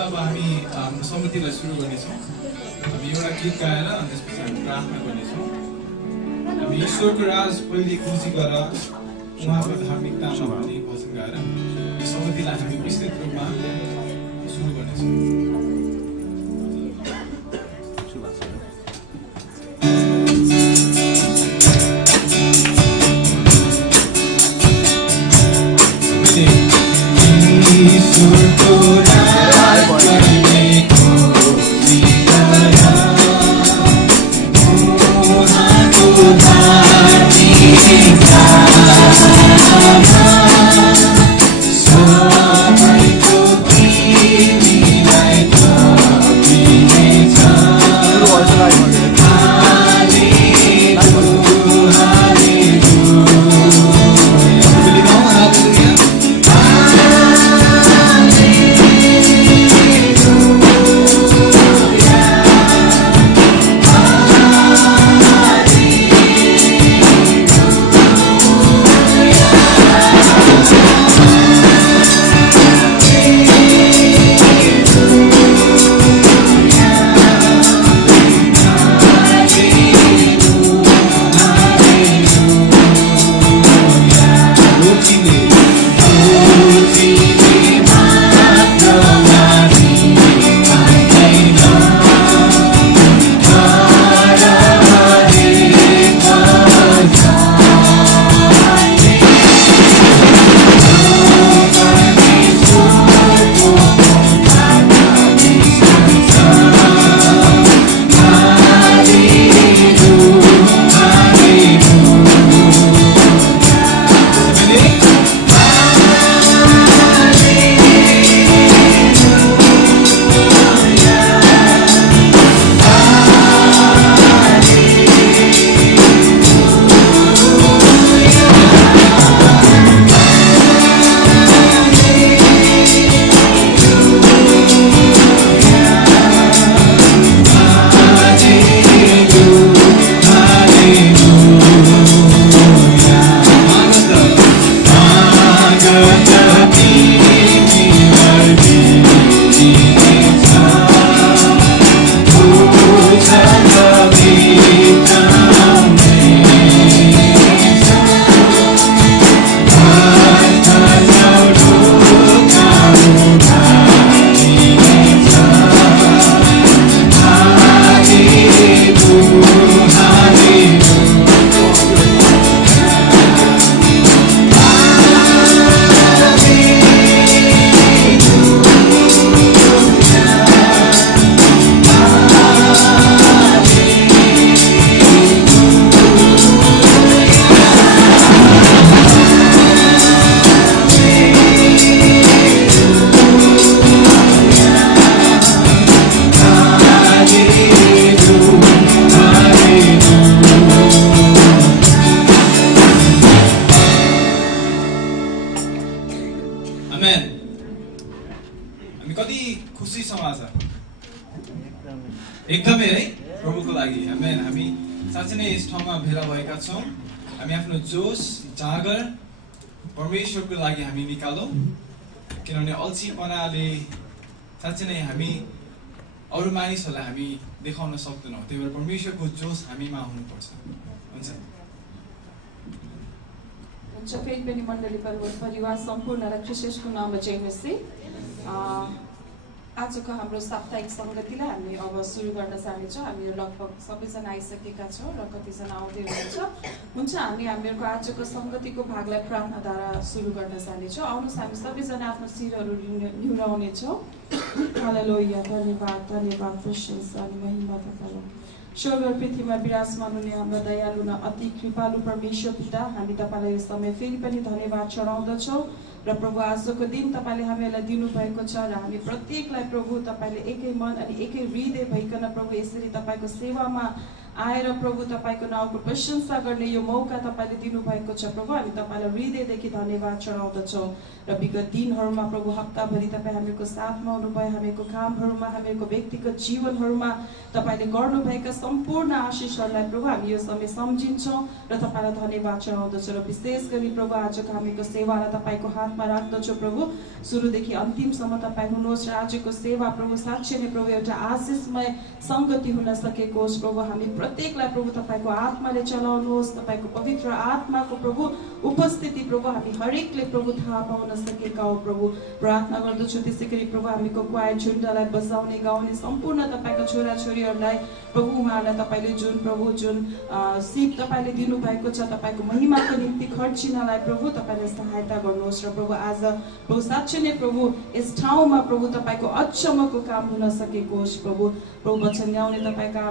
अब हामी हाम्रो समितिलाई सुरु गर्नेछौँ। हामी एउटा गीत गाएर त्यसपछि हामी प्रार्थना गर्नेछौँ। हामी ईश्वरको राज पहिले खोजी गर उहाँको धार्मिकतामा भन्ने भजन गाएर यो समितिलाई हामी विस्तृत रूपमा सुरु गर्नेछौँ। एकदमै है प्रभुको लागि आमेन। हामी साँच्चै नै यस ठाउँमा भेला भएका छौँ। हामी आफ्नो जोश जागर परमेश्वरको लागि हामी निकालौँ, किनभने अल्छीपनाले साँच्चै नै हामी अरू मानिसहरूलाई हामी देखाउन सक्दैनौँ, त्यही भएर परमेश्वरको जोस हामीमा हुनुपर्छ। हुन्छ हुन्छ फेरि पनि मण्डली परिवार सम्पूर्णलाई ख्रीष्टको नाममा जय मसीह। आजको हाम्रो साप्ताहिक सङ्गतिलाई हामी अब सुरु गर्न चाहन्छौँ। हामीहरू लगभग सबैजना आइसकेका छौँ र कतिजना आउँदै हुनुहुन्छ। हुन्छ हामी हामीहरूको आजको सङ्गतिको भागलाई प्रार्थनाद्वारा सुरु गर्न चाहन्छौँ। आउनुहोस् हामी सबैजना आफ्नो शिरहरू निहुराउनेछौँ। हालेलुया, धन्यवाद धन्यवाद प्रशंसा अनि महिमा तपाईँलाई। स्वर्ग र पृथ्वीमा विराजमान हुने हाम्रो दयालु न अति कृपालु परमेश्वर पिता, हामी तपाईँलाई यो समय फेरि पनि धन्यवाद चढाउँदछौँ। र प्रभु आजको दिन तपाईँले हामीलाई दिनुभएको छ र हामी प्रत्येकलाई प्रभु तपाईँले एकै मन अनि एकै हृदय भइकन प्रभु यसरी तपाईँको सेवामा आएर प्रभु तपाईँको नाउँको प्रशंसा गर्ने यो मौका तपाईँले दिनुभएको छ। प्रभु हामी तपाईँलाई हृदयदेखि धन्यवाद चढाउँदछौँ। र विगत दिनहरूमा प्रभु हप्ताभरि तपाईँ हामीको साथमा हुनुभयो। हामीको कामहरूमा, हामीको व्यक्तिगत जीवनहरूमा तपाईँले गर्नुभएका सम्पूर्ण आशिषहरूलाई प्रभु हामी यो समय सम्झिन्छौँ र तपाईँलाई धन्यवाद चढाउँदछौँ। र विशेष गरी प्रभु आजको हामीको सेवालाई तपाईँको हातमा राख्दछौँ। प्रभु सुरुदेखि अन्तिमसम्म तपाईँ हुनुहोस् र आजको सेवा प्रभु साँच्चै नै प्रभु एउटा आशिषमय सङ्गति हुन सकेको होस्। प्रभु हामी प्रत्येकलाई प्रभु तपाईँको आत्माले चलाउनुहोस्। तपाईँको पवित्र आत्माको प्रभु उपस्थिति प्रभु हामी हरेकले प्रभु थाहा पाउन सकेका हो। प्रभु प्रार्थना गर्दछु त्यसै गरी प्रभु हामीको क्वायर झुन्डलाई बजाउने गाउने सम्पूर्ण तपाईँको छोराछोरीहरूलाई प्रभु उहाँहरूलाई तपाईँले जुन सिप तपाईँले दिनुभएको छ तपाईँको महिमाको निम्ति खर्चिनलाई प्रभु तपाईँले सहायता गर्नुहोस्। र प्रभु आज प्रभु साँच्चै नै प्रभु यस ठाउँमा प्रभु तपाईँको अचम्मको काम हुन सकेको होस्। प्रभु वचन ल्याउने तपाईँका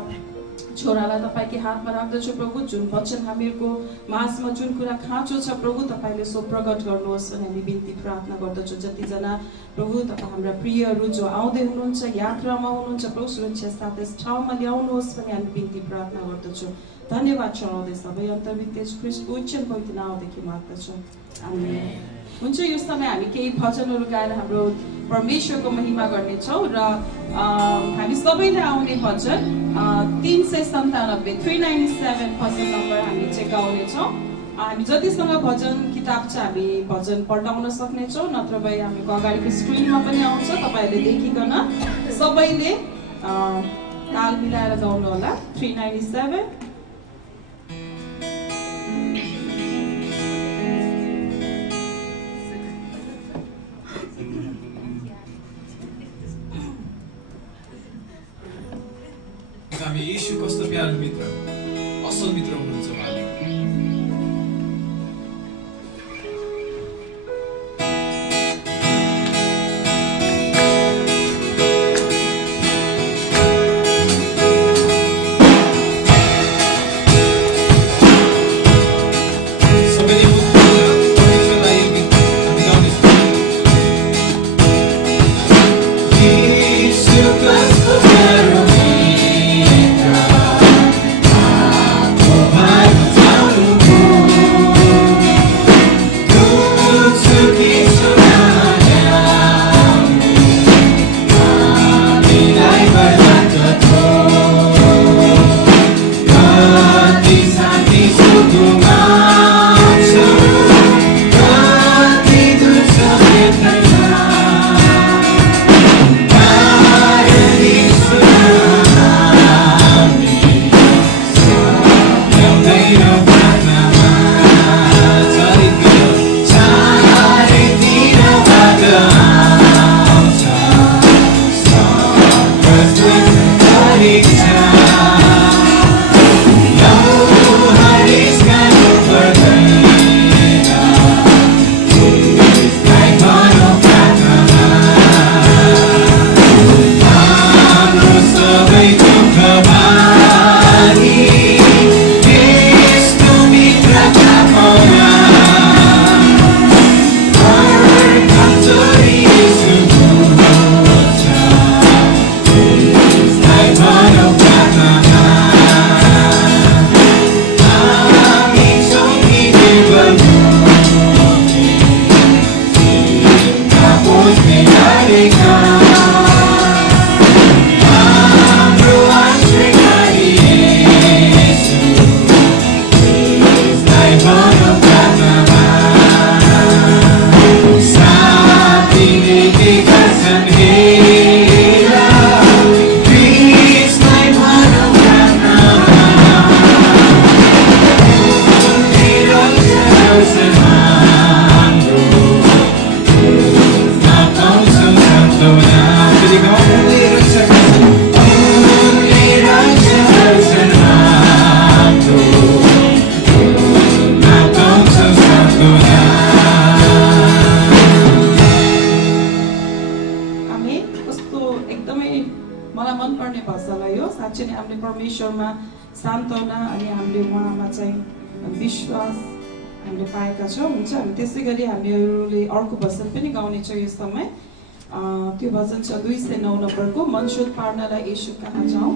छोरालाई तपाईँकै हातमा राख्दछु। प्रभु जुन वचन हामीहरूको माझमा जुन कुरा खाँचो छ प्रभु तपाईँले सो प्रकट गर्नुहोस् अनि हामी बिन्ती प्रार्थना गर्दछौँ। जतिजना प्रभु तपाईँ हाम्रा प्रियहरू जो आउँदै हुनुहुन्छ, यात्रामा हुनुहुन्छ, प्रभु सुरक्षा साथ यस ठाउँमा ल्याउनुहोस् भने हामी बिन्ती प्रार्थना गर्दछौँ। धन्यवाद चढाउँदै सबै अन्तर्वित्त ख्रीष्टको उच्च पवित्र नाउँदेखि माग्दछौँ, आमेन। हुन्छ यो समय हामी केही भजनहरू गाएर हाम्रो परमेश्वरको महिमा गर्नेछौँ र हामी सबैले आउने भजन 397 397 भजन नम्बर हामी चाहिँ गाउनेछौँ। हामी जतिसँग भजन किताब छ हामी भजन पल्टाउन सक्नेछौँ, नत्र भए हामीको अगाडिको स्क्रिनमा पनि आउँछ। तपाईँहरूले देखिकन सबैले ताल मिलाएर गाउनु होला। 397 हामी येशू कस्तो प्यारो मित्र, असल मित्र हुनुहुन्छ उहाँले। My भाषालाई हो। साँच्चै नै हामीले परमेश्वरमा सान्त्वना अनि हामीले उहाँमा चाहिँ विश्वास हामीले पाएका छौँ। हुन्छ, हामी त्यसै गरी हामीहरूले अर्को भजन पनि गाउने छौँ यस समय। त्यो भजन छ 209 नम्बरको, मन शुद्ध पार्नलाई येशू कहाँ जाऊँ।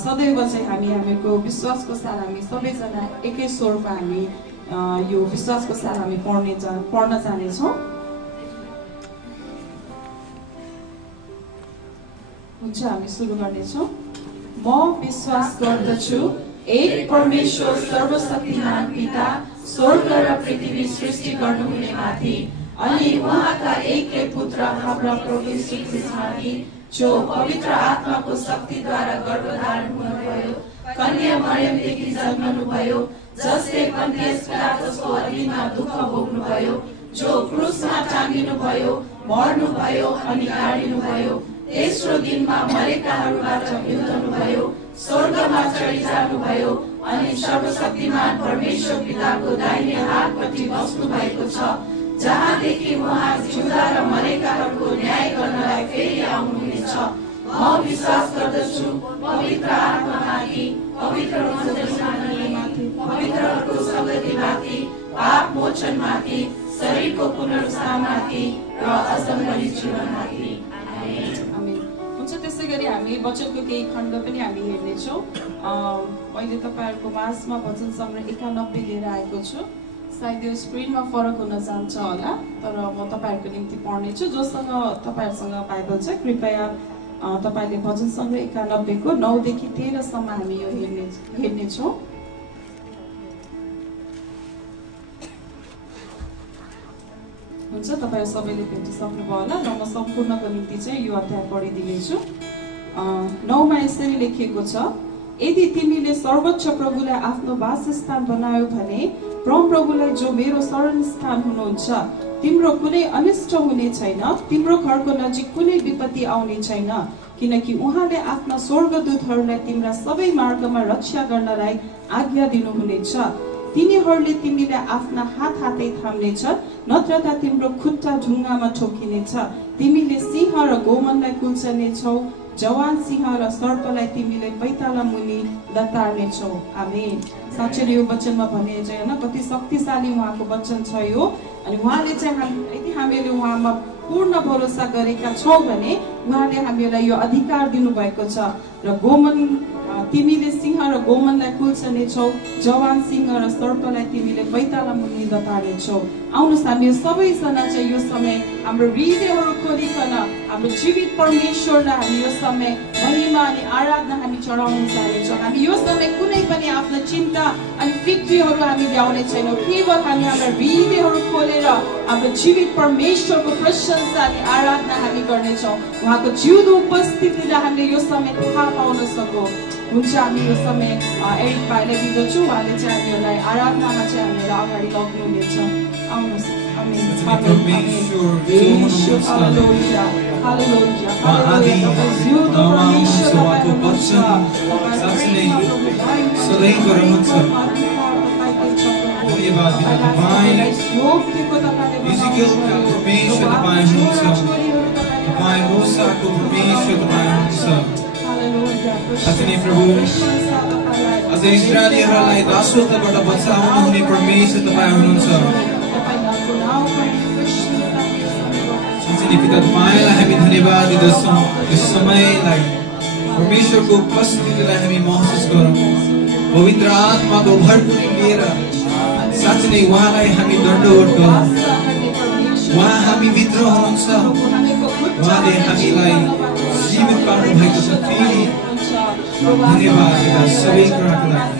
सदैव चाहिँ हामीहरूको विश्वासको सार हामी सबैजना एकै स्वरमा हामी यो विश्वासको सार हामी पढ्न जानेछौँ। हुन्छ, हामी सुरु गर्नेछौँ। म विश्वास गर्दछु एक परमेश्वर सर्वशक्तिमान पिता, स्वर्ग र पृथ्वी सृष्टि गर्नुहुने माथि, अनि उहाँका एकले पुत्र हाम्रा प्रभु यीशु ख्रीष्टमाथि, जो पवित्र आत्माको शक्तिद्वारा गर्भधारण हुनुभयो, कन्या मरियमदेखि जन्मनुभयो, जसले पन्तियस पिलातसको अधीनमा दुःख भोग्नुभयो, जो क्रुसमा टाँगिनुभयो, मर्नुभयो अनि गाडिनुभयो, तेस्रो दिनमा मरेकाहरूबाट उठ्नुभयो, स्वर्गमा चढिजानुभयो अनि सर्वशक्तिमान परमेश्वर पिताको दाहिने हातपट्टि बस्नु भएको छ, जहाँदेखि उहाँ जिउँदा र मरेकाहरूको न्याय गर्नलाई फेरि आउनुहुनेछ। म विश्वास गर्दछु पवित्र आत्मामाथि, पवित्र मण्डलीमाथि, पवित्रहरूको सङ्गतिमाथि, पाप मोचनमाथि, शरीरको पुनरुत्थानमाथि र अजन्मरी जीवनमाथि। हुन्छ, त्यसै गरी हामी वचनको केही खण्ड पनि हामी हेर्नेछौँ। मैले तपाईँहरूको माझमा वचन सङ्ग्रह 91 लिएर आएको छु। सायद यो स्क्रिनमा फरक हुन जान्छ होला, तर म तपाईँहरूको निम्ति पढ्नेछु। जोसँग तपाईँहरूसँग बाइबल छ, कृपया तपाईँले वचन सङ्ग्रह 91 को 9 देखि 13 सम्म हामी यो हेर्नेछौँ। हुन्छ, तपाईहरु सबैले भेटिसक्नुभयो होला र म सम्पूर्णको निम्ति चाहिँ यो अध्याय पढिदिनेछु। 9 मा यसरी लेखिएको छ, यदि तिमीले सर्वोच्च प्रभुलाई आफ्नो वासस्थान बनायो भने परमप्रभुलाई जो मेरो शरणस्थान हुनुहुन्छ, तिम्रो कुनै अनिष्ट हुने छैन, तिम्रो घरको नजिक कुनै विपत्ति आउने छैन, किनकि उहाँले आफ्ना स्वर्गदूतहरूलाई तिम्रा सबै मार्गमा रक्षा गर्नलाई आज्ञा दिनुहुनेछ। तिनीहरूले तिमीलाई आफ्ना हातै थाम्नेछ, नत्र त तिम्रो खुट्टा ढुङ्गामा ठोकिनेछ। तिमीले सिंह र गोमनलाई कुल्चनेछौ, जवान सिंह र सर्पलाई तिमीले पैताला मुनि लतार्नेछौ। आमेन। साँच्चै यो वचनमा भने चाहिँ हैन कति शक्तिशाली उहाँको वचन छ यो। अनि उहाँले चाहिँ यदि हामीले उहाँमा पूर्ण भरोसा गरेका छौँ भने उहाँले हामीलाई यो अधिकार दिनुभएको छ। र तिमीले सिंह र गोमनलाई कुल्चनेछौ, जवान सिंह र सर्पलाई तिमीले पैताला मुनि लतार्नेछौ। आउनुहोस् हामी सबैजना चाहिँ यो समय हाम्रो हृदयहरू खोलिकन हाम्रो जीवित परमेश्वरलाई हामी यो समय महिमा अनि आराधना हामी चढाउन चाहन्छौँ। हामी यो समय कुनै पनि आफ्नो चिन्ता अनि फिक्रीहरू हामी ल्याउने छैनौँ। केवल हामी हाम्रा हृदयहरू खोलेर हाम्रो जीवित परमेश्वरको प्रशंसा अनि आराधना हामी गर्नेछौँ। उहाँको जिउँदो उपस्थितिलाई हामीले यो समय थाहा पाउन सकौँ। हुन्छ, हामी यो समय एरिक भाइलाई दिँदछु। उहाँले चाहिँ हामीहरूलाई आराधनामा चाहिँ हामीहरूलाई अगाडि लग्नुहुनेछ। आउनुहोस्। आमेन। अझै प्रभु अझ इजरायलीहरूलाई दासत्वबाट बचाउनु हुने परमेश्वर तपाईँ हुनुहुन्छ। पिता तपाईँलाई हामी धन्यवाद दिँदछौँ। यस समयलाई परमेश्वरको उपस्थितिलाई हामी महसुस गरौँ। पवित्र आत्माको भरपुरी लिएर साँच्चै नै उहाँलाई हामी दण्डवत गरौँ। उहाँ हामी भित्र हुनुहुन्छ, उहाँले हामीलाई जीवित पार्नु भएको छ। फेरि धन्यवाद दिँदा सबै कुराको लागि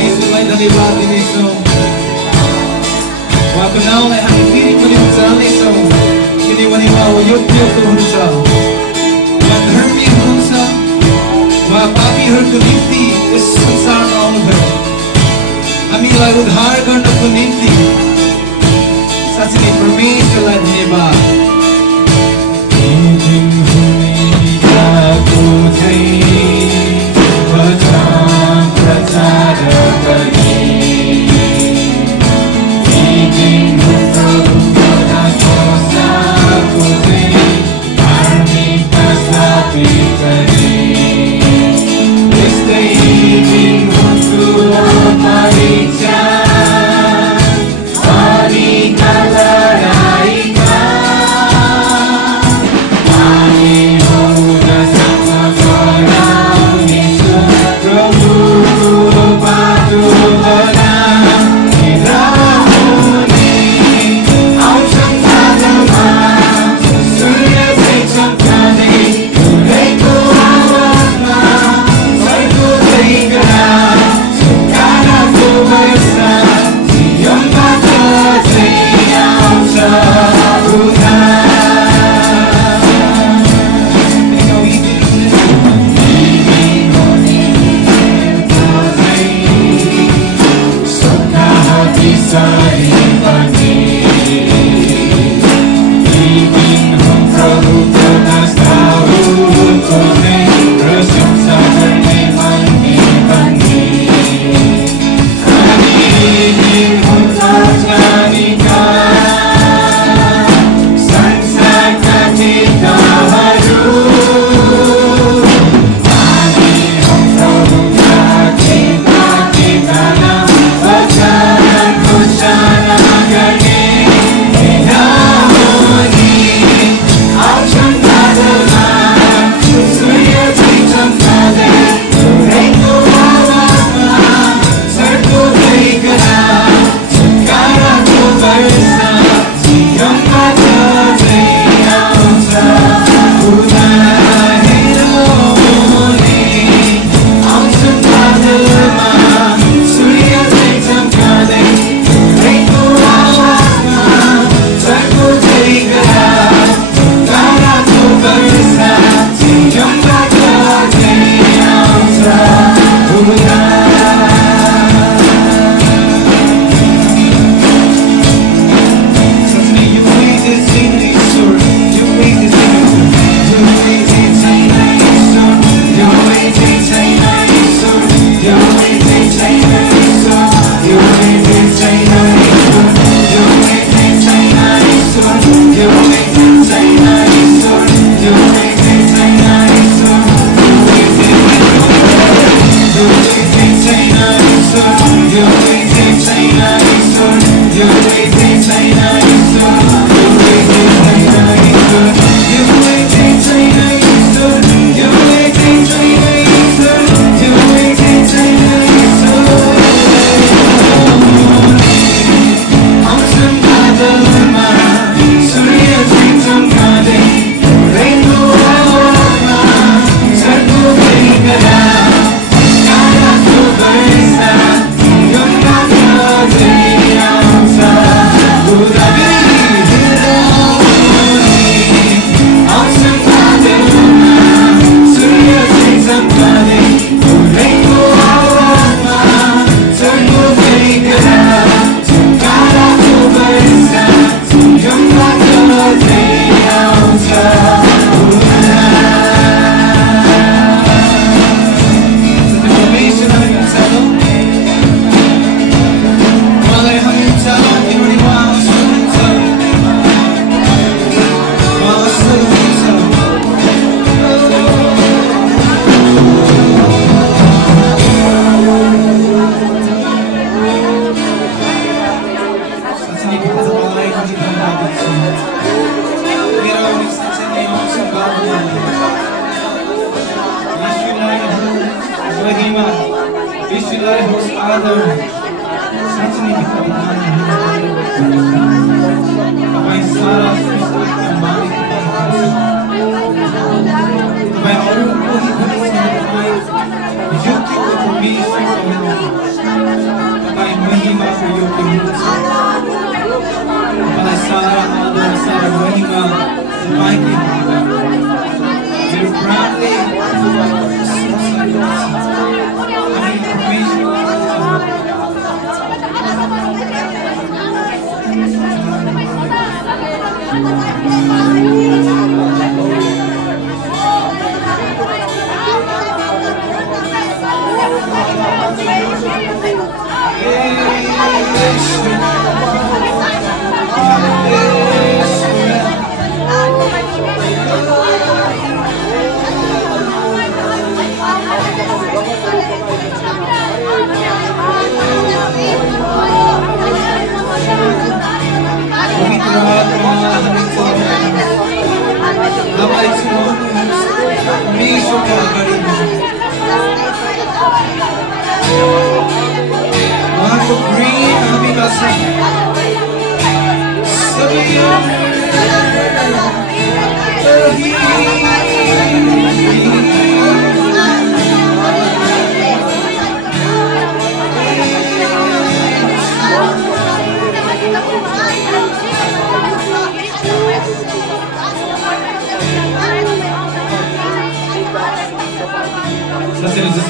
यीशुलाई धन्यवाद दिनेछौँ। उहाँको नाउँलाई हामी फेरि पनि उचाल्नेछौँ, किनभने उहाँ योग्य हुनुहुन्छ, उहाँ धर्मी हुनुहुन्छ। उहाँ पापीहरूको निम्ति यस संसारमा आउनुभयो, हामीलाई उद्धार गर्नको निम्ति। साँच्चै नै परमेश्वरलाई धन्यवाद। Hari kala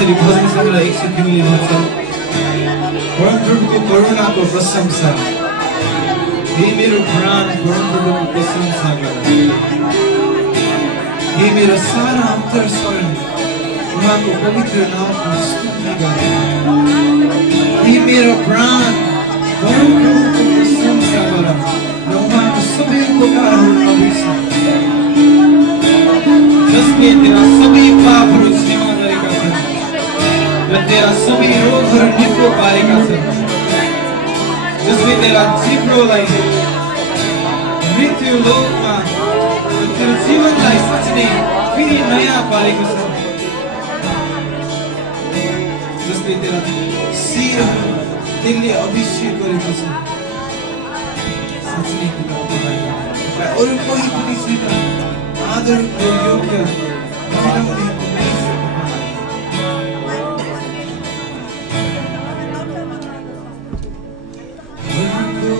जसरी भजन सङ्ग्रह 103 ले भन्छ परमप्रभुको करुणाको प्रशंसा। हे मेरो प्राण परमप्रभुको प्रशंसा गर। हे मेरो सारा अन्तरस्मरण उहाँको पवित्र नामको स्तुति गर। हे मेरो प्राण परमप्रभुको प्रशंसा गर र उहाँको सबै उपकारहरू नबिर्स। जसले तेरा सबै पापहरू क्षमा गरेका छन् र तेरा सबै रोगहरू निको पारेका छन्। जसले तेरा जिब्रोलाई मृत्यु लोकमा तेरो जीवनलाई साँच्चै फेरि नयाँ पारेको छ। जसले तेरा शिरहरू त्यसले अभिषेक गरेको छ। साँच्चै अरू कोही पनि छैन आदरको योग्य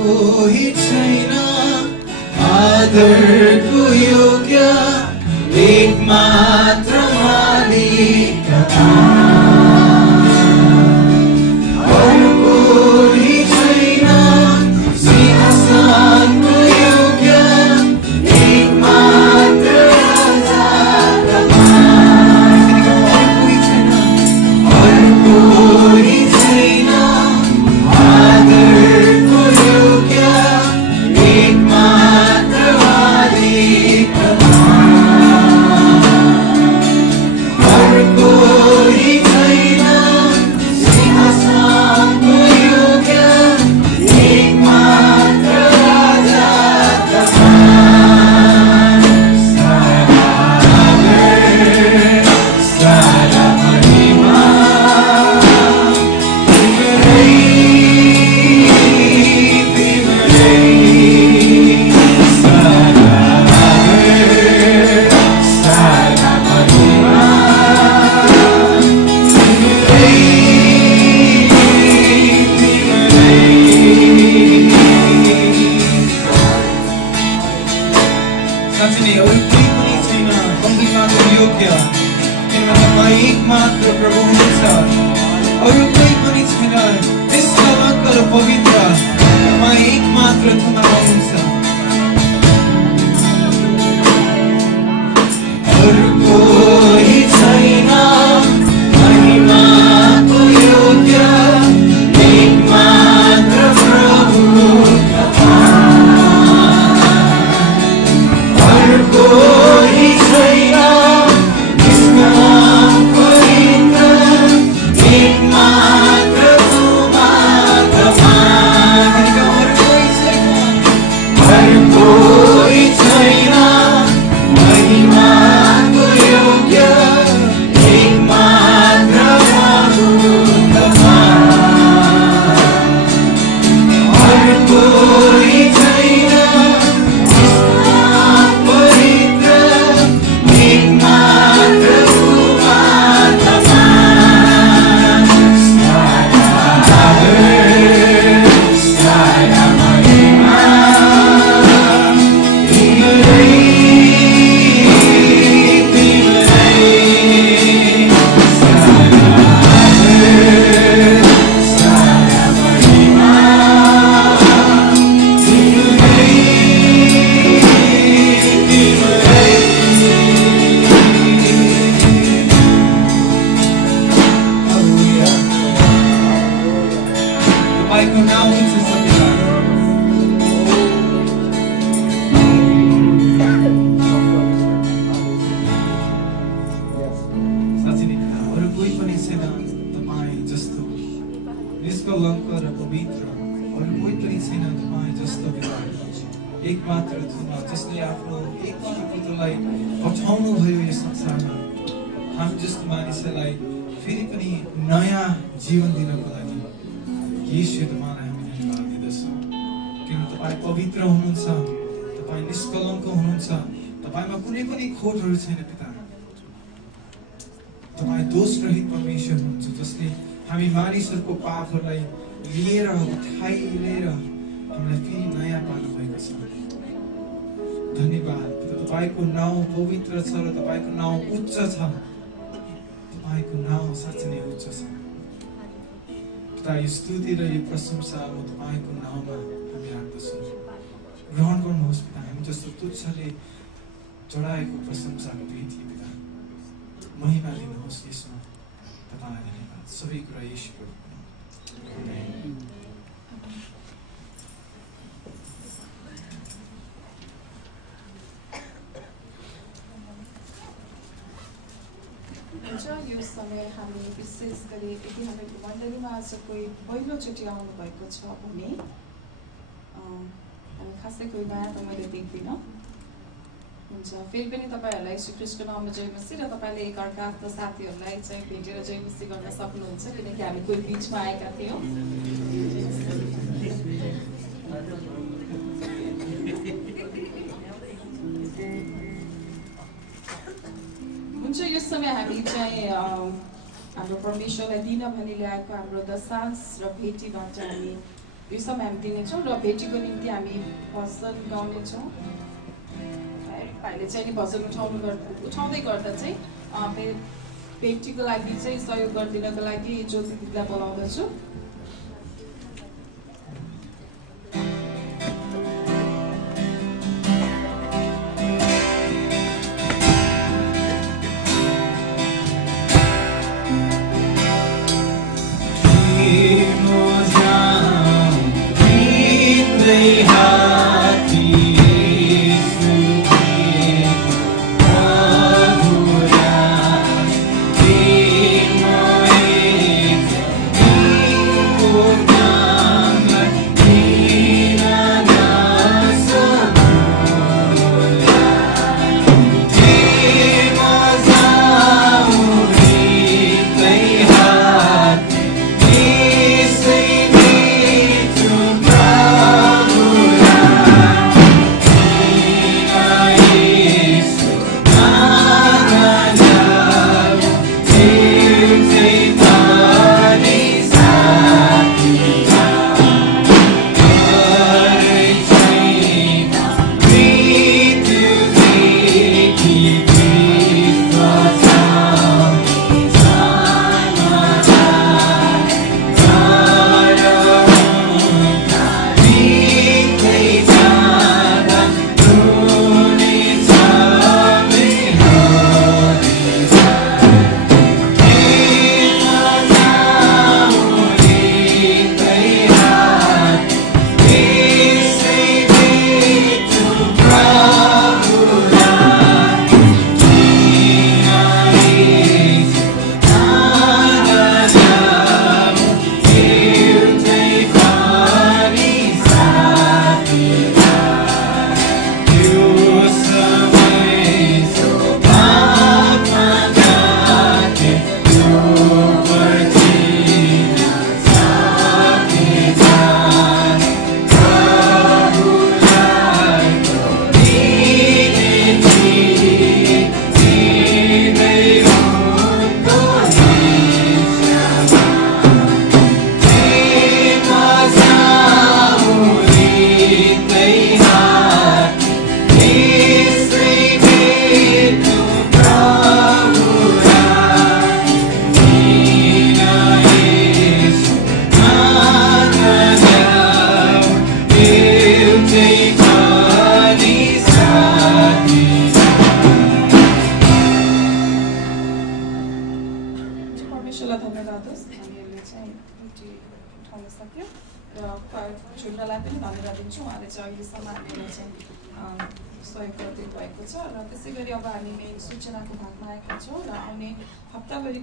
कोही छैन आदरको योग्य एक मात्र मालिक कोही छैन सिंहासनको योग्य एक मात्र राजा कोही छैन आदरको योग्य एक मात्र मालिक कोही छैन सिंहासनको योग्य एक मात्र राजा सारा महिमा मानिसहरूको पापहरूलाई लिएर उठाइ लिएर हामीलाई फेरि नयाँ पार्नु भएको छ। धन्यवाद। तपाईको नाउँ पवित्र छ र तपाईको नाउँ उच्च छ। तपाईको नाउँ साँच्चै नै उच्च छ। पिता यो स्तुति र यो प्रशंसा म तपाईँको नाउँमा हामी राख्दछौँ। ग्रहण गर्नुहोस् पिता, हामी जस्तो तुच्छले चढाएको प्रशंसाको भेटी पिता महिमा दिनुहोस् यसमा। तपाईँलाई धन्यवाद, सबै कुरा येशूको यो समय हामी विशेष गरी यदि हामीको मण्डलीमा आज कोही पहिलोचोटि आउनुभएको छ भने हामी खासै कोही नयाँ त मैले देख्दिनँ। हुन्छ, फेरि पनि तपाईँहरूलाई श्री कृष्णको नाममा जयमसी र तपाईँले एकअर्का आफ्नो साथीहरूलाई चाहिँ भेटेर जयमसी गर्न सक्नुहुन्छ, किनकि हामी कोही बिचमा आएका थियौँ। हुन्छ, यस समय हामी चाहिँ हाम्रो परमेश्वरलाई दिन भनी ल्याएको हाम्रो दशांश र भेटीबाट हामी यो समय हामी दिनेछौँ र भेटीको निम्ति हामी भजन गाउनेछौँ। भाइले चाहिँ नि भजन उठाउँदै गर्दा चाहिँ भेटीको लागि चाहिँ सहयोग गरिदिनको लागि ज्योति दिदीलाई बोलाउँदछु।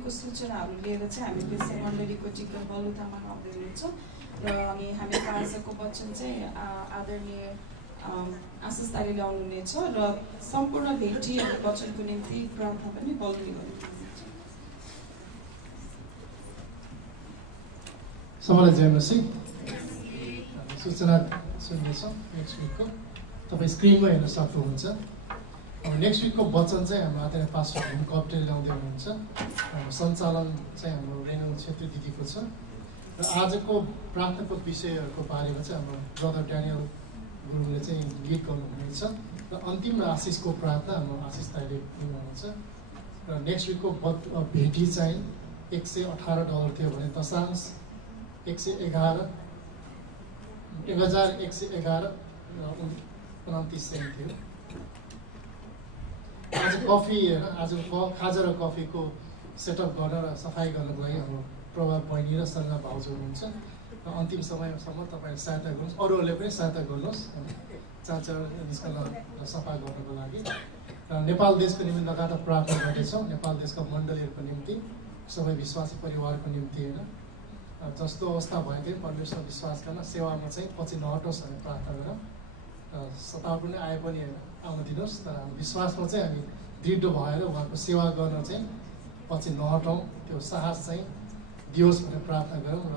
सूचनाहरू लिएर चाहिँ हामी त्यसै मण्डलीको टिकट बलुतामा आउँदै हुन्छौँ र अनि हामी आजको वचन चाहिँ आदरणीय आशिष दाइले ल्याउनु हुनेछ र सम्पूर्ण भेटीहरूको वचनको निम्ति प्रार्थना पनि बलुले गर्नुहुन्छ। सबैलाई जयमसी। सूचना सुन्दैछौँ नेक्स्ट विकको, तपाईँ स्क्रिनमा हेर्न सक्नुहुन्छ। नेक्स्ट विकको वचन चाहिँ हाम्रो आदरणीय पास्टर भीम कप्टेले ल्याउँदै हुनुहुन्छ। सञ्चालन चाहिँ हाम्रो रेणु छेत्री दिदीको छ र आजको प्रार्थनाको विषयहरूको बारेमा चाहिँ हाम्रो ब्रदर ड्यानियल गुरुङले चाहिँ लिड गर्नुहुनेछ र अन्तिम आशिषको प्रार्थना हाम्रो आशिष दाइले दिनुहुन्छ। र नेक्स्ट विकको भेटी चाहिँ $118 थियो भने दशांश 1111.29 सेन्ट थियो। आज कफी होइन आज खाजा र कफीको सेटअप गर्न र सफाइ गर्नको लागि हाम्रो प्रभाव बहिनी र सङ्गा भाउजू हुनुहुन्छ र अन्तिम समयसम्म तपाईँले सहायता गर्नुहोस्, अरूहरूले पनि सहायता गर्नुहोस् चाचा निस्कन सफा गर्नको लागि। र नेपाल देशको निम्ति लगातार प्रार्थना गर्दैछौँ, नेपाल देशका मण्डलीहरूको निम्ति, सबै विश्वासी परिवारको निम्ति होइन। जस्तो अवस्था भए पनि परमेश्वर विश्वास गर्न सेवामा चाहिँ पछि नहटोस् भनेर प्रार्थना गरौँ। सतावट नै आए पनि होइन आउन दिनुहोस्, तर हाम्रो विश्वासमा चाहिँ हामी दृढ भएर उहाँको सेवा गर्न चाहिँ पछि नहटौँ, त्यो साहस चाहिँ दियोस् भनेर प्रार्थना गरौँ। र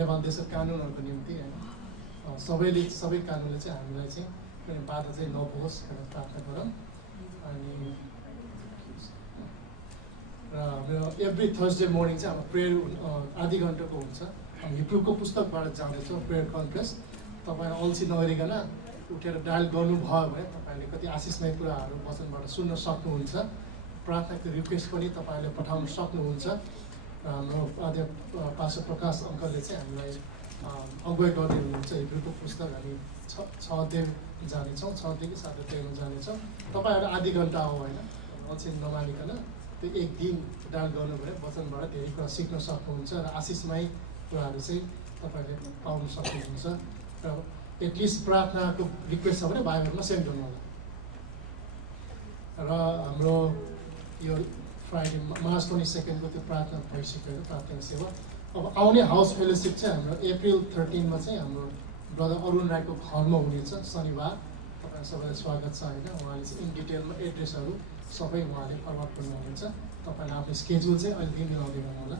नेपाल देशको कानुनहरूको निम्ति होइन सबै कानुनले चाहिँ हामीलाई चाहिँ कुनै बाधा चाहिँ नपुगोस् भनेर प्रार्थना गरौँ। अनि र हाम्रो एभ्री थर्सडे मर्निङ चाहिँ हाम्रो प्रेयर आधी घन्टाको हुन्छ। हामी हिब्रूको पुस्तकबाट जाँदैछौँ प्रेयर कन्फरेन्स। तपाईँ अल्छी नगरिकन उठेर डायल गर्नुभयो भने तपाईँले कति आशिषमय कुराहरू वचनबाट सुन्न सक्नुहुन्छ। प्रार्थनाको रिक्वेस्ट पनि तपाईँले पठाउन सक्नुहुन्छ। र हाम्रो आदि पास्टर प्रकाश अङ्कलले चाहिँ हामीलाई अगुवाई गर्दै हुनुहुन्छ। हिब्रूको पुस्तक हामी 6 अध्याय जानेछौँ, 6 अध्याय कि 7 अध्यायमा जानेछौँ। तपाईँहरू आधी घन्टा हो होइन अल्छी नमानिकन त्यो एक दिन डायल गर्नु भने वचनबाट धेरै कुरा सिक्न सक्नुहुन्छ र आशिषमय कुराहरू चाहिँ तपाईँले पाउन सक्नुहुन्छ। र एटलिस्ट प्रार्थनाको रिक्वेस्ट छ भने बाइबलमा सेन्ड गर्नु होला। र हाम्रो यो फ्राइडे मार्च 22 को त्यो प्रार्थना भइसक्यो प्रार्थना सेवा। अब आउने हाउस फेलोसिप चाहिँ हाम्रो अप्रिल 13 मा चाहिँ हाम्रो ब्रदर अरुण राईको घरमा हुनेछ शनिबार। तपाईँ सबैलाई स्वागत छ होइन। उहाँले चाहिँ इन डिटेलमा एड्रेसहरू सबै उहाँले फरवर्ड गर्नुहुन्छ। तपाईँले आफ्नो स्केड्युल चाहिँ अहिले दिन मिलाउँदै होला।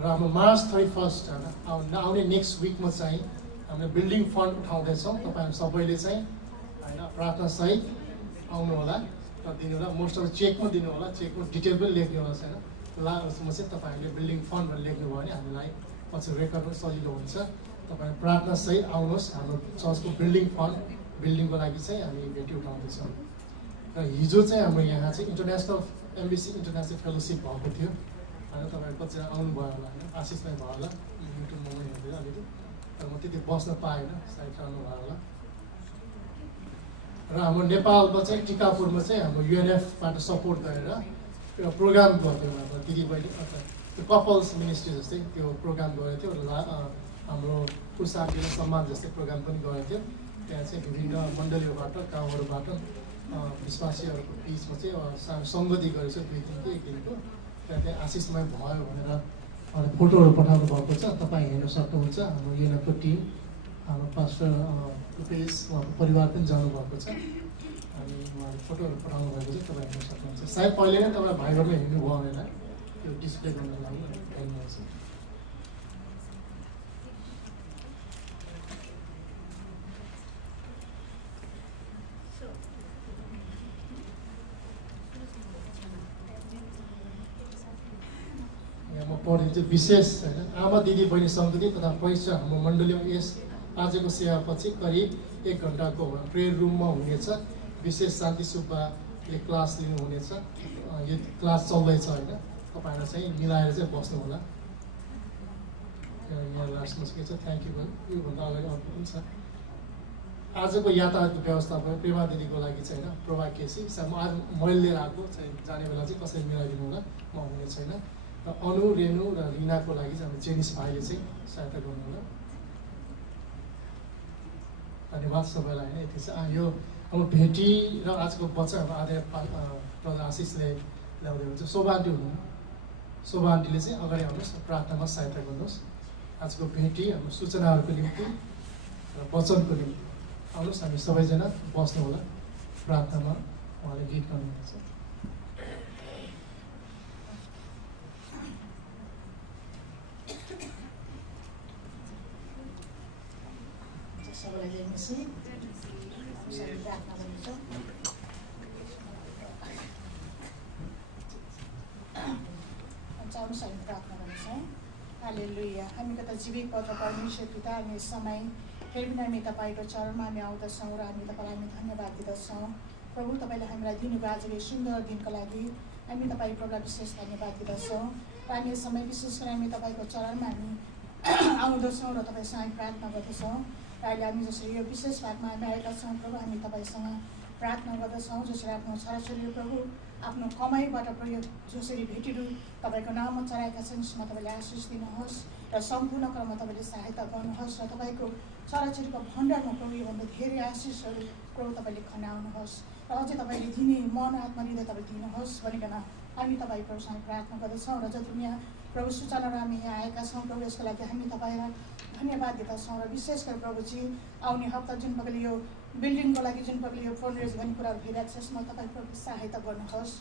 र हाम्रो मार्च 31 होइन आउने नेक्स्ट विकमा चाहिँ हामीले बिल्डिङ फन्ड उठाउँदैछौँ। तपाईँहरू सबैले चाहिँ होइन प्रार्थनासहित आउनु होला र दिनु होला। मोस्ट अफ चेकमा दिनु होला, चेकमा डिटेल पनि लेख्नु होला छैन लास्टमा चाहिँ तपाईँहरूले बिल्डिङ फन्ड भनेर लेख्नुभयो भने हामीलाई पछि रेकर्ड पनि सजिलो हुन्छ। तपाईँ प्रार्थनासहित आउनुहोस्। हाम्रो चर्चको बिल्डिङ फन्ड बिल्डिङको लागि चाहिँ हामी भेटी उठाउँदैछौँ। र हिजो चाहिँ हाम्रो यहाँ चाहिँ एमबिसी इन्टरनेसनल फेलोसिप भएको थियो होइन। तपाईँहरू कतिजना आउनुभयो होला होइन, आशिषमै भयो होला, युट्युबमा पनि हेर्दै अलिकति, तर म त्यति बस्न पाएन, सायद रहनुभयो होला। र हाम्रो नेपालमा चाहिँ टिकापुरमा चाहिँ हाम्रो युएनएफबाट सपोर्ट गरेर एउटा प्रोग्राम गर्थ्यो हाम्रो दिदीबहिनी अर्थात् त्यो कपल्स मिनिस्ट्री जस्तै त्यो प्रोग्राम गरेको थियो। र हाम्रो पुरुषार्थीलाई सम्मान जस्तै प्रोग्राम पनि गरेको थियो। त्यहाँ चाहिँ विभिन्न मण्डलीहरूबाट गाउँहरूबाट विश्वासीहरूको बिचमा चाहिँ सङ्गति गरेको छ 2 दिनको 1 दिनको। त्यहाँ आशिषमय भयो भनेर फोटोहरू पठाउनु भएको छ, तपाईँ हेर्न सक्नुहुन्छ। हाम्रो युएनएफको टिम हाम्रो पास्टर रुपेश उहाँको परिवार पनि जानुभएको छ अनि उहाँले फोटोहरू पठाउनु भएको छ, तपाईँ हेर्न सक्नुहुन्छ। सायद पहिले नै तपाईँ भाइबरमा हेर्नुभयो होला त्यो डिस्प्ले गर्नको लागि हेर्नुहोस्। म पढिदिन्छु। विशेष होइन आमा दिदी बहिनी सङ्गति तथा परीक्षा हाम्रो मण्डलीमा यस आजको सेवापछि करिब 1 घन्टाको प्रेयर रुममा हुनेछ। विशेष शान्ति सुब्बाले क्लास लिनुहुनेछ। यो क्लास चल्दैछ होइन, तपाईँहरूलाई चाहिँ मिलाएर चाहिँ बस्नु होला। यहाँ लास्टमा के छ थ्याङ्क यू भन्नु योभन्दा अगाडि अर्को पनि छ। आजको यातायात व्यवस्थापन प्रेमा दिदीको लागि चाहिँ होइन प्रभा केसी म आज मैले लिएर आएको चाहिँ जाने बेला चाहिँ कसरी मिलाइदिनु होला, म हुने छैन। र अनु रेणु र रिनाको लागि चाहिँ हाम्रो जेनिस भाइले चाहिँ सहायता गर्नु होला। धन्यवाद सबैलाई होइन। यति चाहिँ यो अब भेटी र आजको बच्चा हाम्रो आदरणीय ब्रदर आशिषले ल्याउँदै हुन्छ। शोभा आन्टी हुनु, शोभा आन्टीले चाहिँ अगाडि आउनुहोस्, प्रार्थनामा सहायता गर्नुहोस्। आजको भेटी हाम्रो सूचनाहरूको निम्ति र वचनको निम्ति आउनुहोस्। हामी सबैजना बस्नु होला, प्रार्थनामा उहाँले गीत गर्नुहुन्छ। सबैलाई लेख्नुहोस् है, हामी प्रार्थना गर्नेछौँ। आउनुहोस् हामी प्रार्थना गर्नेछौँ। हालेलुया। हामी कता जीवित पत्र परमेश्वर पिता, हामी समय फेरि पनि हामी तपाईँको चरणमा हामी आउँदछौँ र हामी तपाईँलाई हामी धन्यवाद दिँदछौँ। प्रभु तपाईँले हामीलाई दिनुभयो आजको सुन्दर दिनको लागि हामी तपाईँ प्रभुलाई विशेष धन्यवाद दिँदछौँ। र हामी यस समय विशेष गरी हामी तपाईँको चरणमा हामी आउँदछौँ र तपाईँसँग हामी प्रार्थना गर्दछौँ। र अहिले हामी जसरी यो विशेष भागमा हामी आएका छौँ प्रभु, हामी तपाईँसँग प्रार्थना गर्दछौँ जसरी आफ्नो छोराछोरीहरू प्रभु आफ्नो कमाइबाट प्रयोग जसरी भेटिरु तपाईँको नाममा चढाएका छन्, यसमा तपाईँले आशिष दिनुहोस् र सम्पूर्ण क्रममा तपाईँले सहायता गर्नुहोस् र तपाईँको छोराछोरीको भण्डारमा प्रभु योभन्दा धेरै आशिषहरू प्रभु तपाईँले खनाउनुहोस् र अझै तपाईँले दिने मन आत्मा हृदय तपाईँले दिनुहोस् भनिकन हामी तपाईँ प्रभुसँग प्रार्थना गर्दछौँ। र जति पनि यहाँ प्रभु सूचनाहरू हामी यहाँ आएका छौँ प्रभु, यसको लागि हामी तपाईँलाई धन्यवाद दिँदछौँ। र विशेष गरी प्रभुजी आउने हप्ता जुन तपाईँले यो बिल्डिङको लागि जुन तपाईँले यो फन्ड रेज गर्ने कुराहरू भइरहेको छ, यसमा तपाईँ प्रभु सहायता गर्नुहोस्,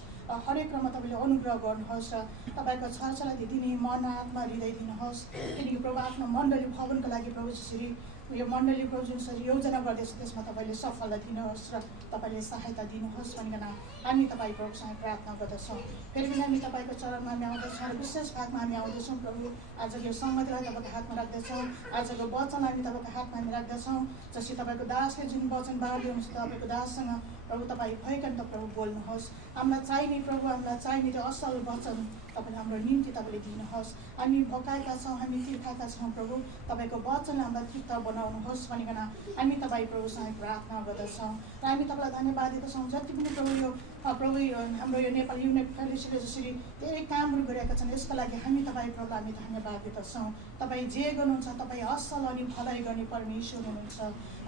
हरेक क्रममा तपाईँले अनुग्रह गर्नुहोस् र तपाईँको छोराछोरीलाई दिने मन आत्मा हृदय दिनुहोस्। किनकि प्रभु आफ्नो मण्डली भवनको लागि प्रभु जसरी यो मण्डली प्रभु जुन योजना गर्दैछ त्यसमा तपाईँले सफलता दिनुहोस् र तपाईँले सहायता दिनुहोस् भनिकन हामी तपाईँ प्रभुसँग प्रार्थना गर्दछौँ। फेरि पनि हामी तपाईँको चरणमा हामी आउँदछौँ र विशेष भागमा हामी आउँदछौँ प्रभु। आजको यो संगतिलाई तपाईँको हातमा राख्दछौँ, आजको वचन हामी तपाईँको हातमा हामी राख्दछौँ। जसरी तपाईँको दासले जुन वचन बाँड्नु हुन्छ तपाईँको दाससँग प्रभु तपाईँ भइकन त प्रभु बोल्नुहोस्। हामीलाई चाहिने प्रभु, हामीलाई चाहिने त्यो असल वचन तपाईँले हाम्रो निम्ति तपाईँले दिनुहोस्। हामी भोकाएका छौँ, हामी तिर्खाएका छौँ प्रभु, तपाईँको वचनले हामीलाई तृप्त बनाउनुहोस् भनिकन हामी तपाईँ प्रभुसँग प्रार्थना गर्दछौँ। र हामी तपाईँलाई धन्यवाद दिँदछौँ जति पनि प्रभु यो प्रभु हाम्रो यो नेपाल युनिट फेलोसिपले जसरी धेरै कामहरू गरेका छन्, यसको लागि हामी तपाईँ प्रभुलाई हामी धन्यवाद दिँदछौँ। तपाईँ जे गर्नुहुन्छ तपाईँ असल अनि भलाइ गर्ने परमेश्वर हुनुहुन्छ।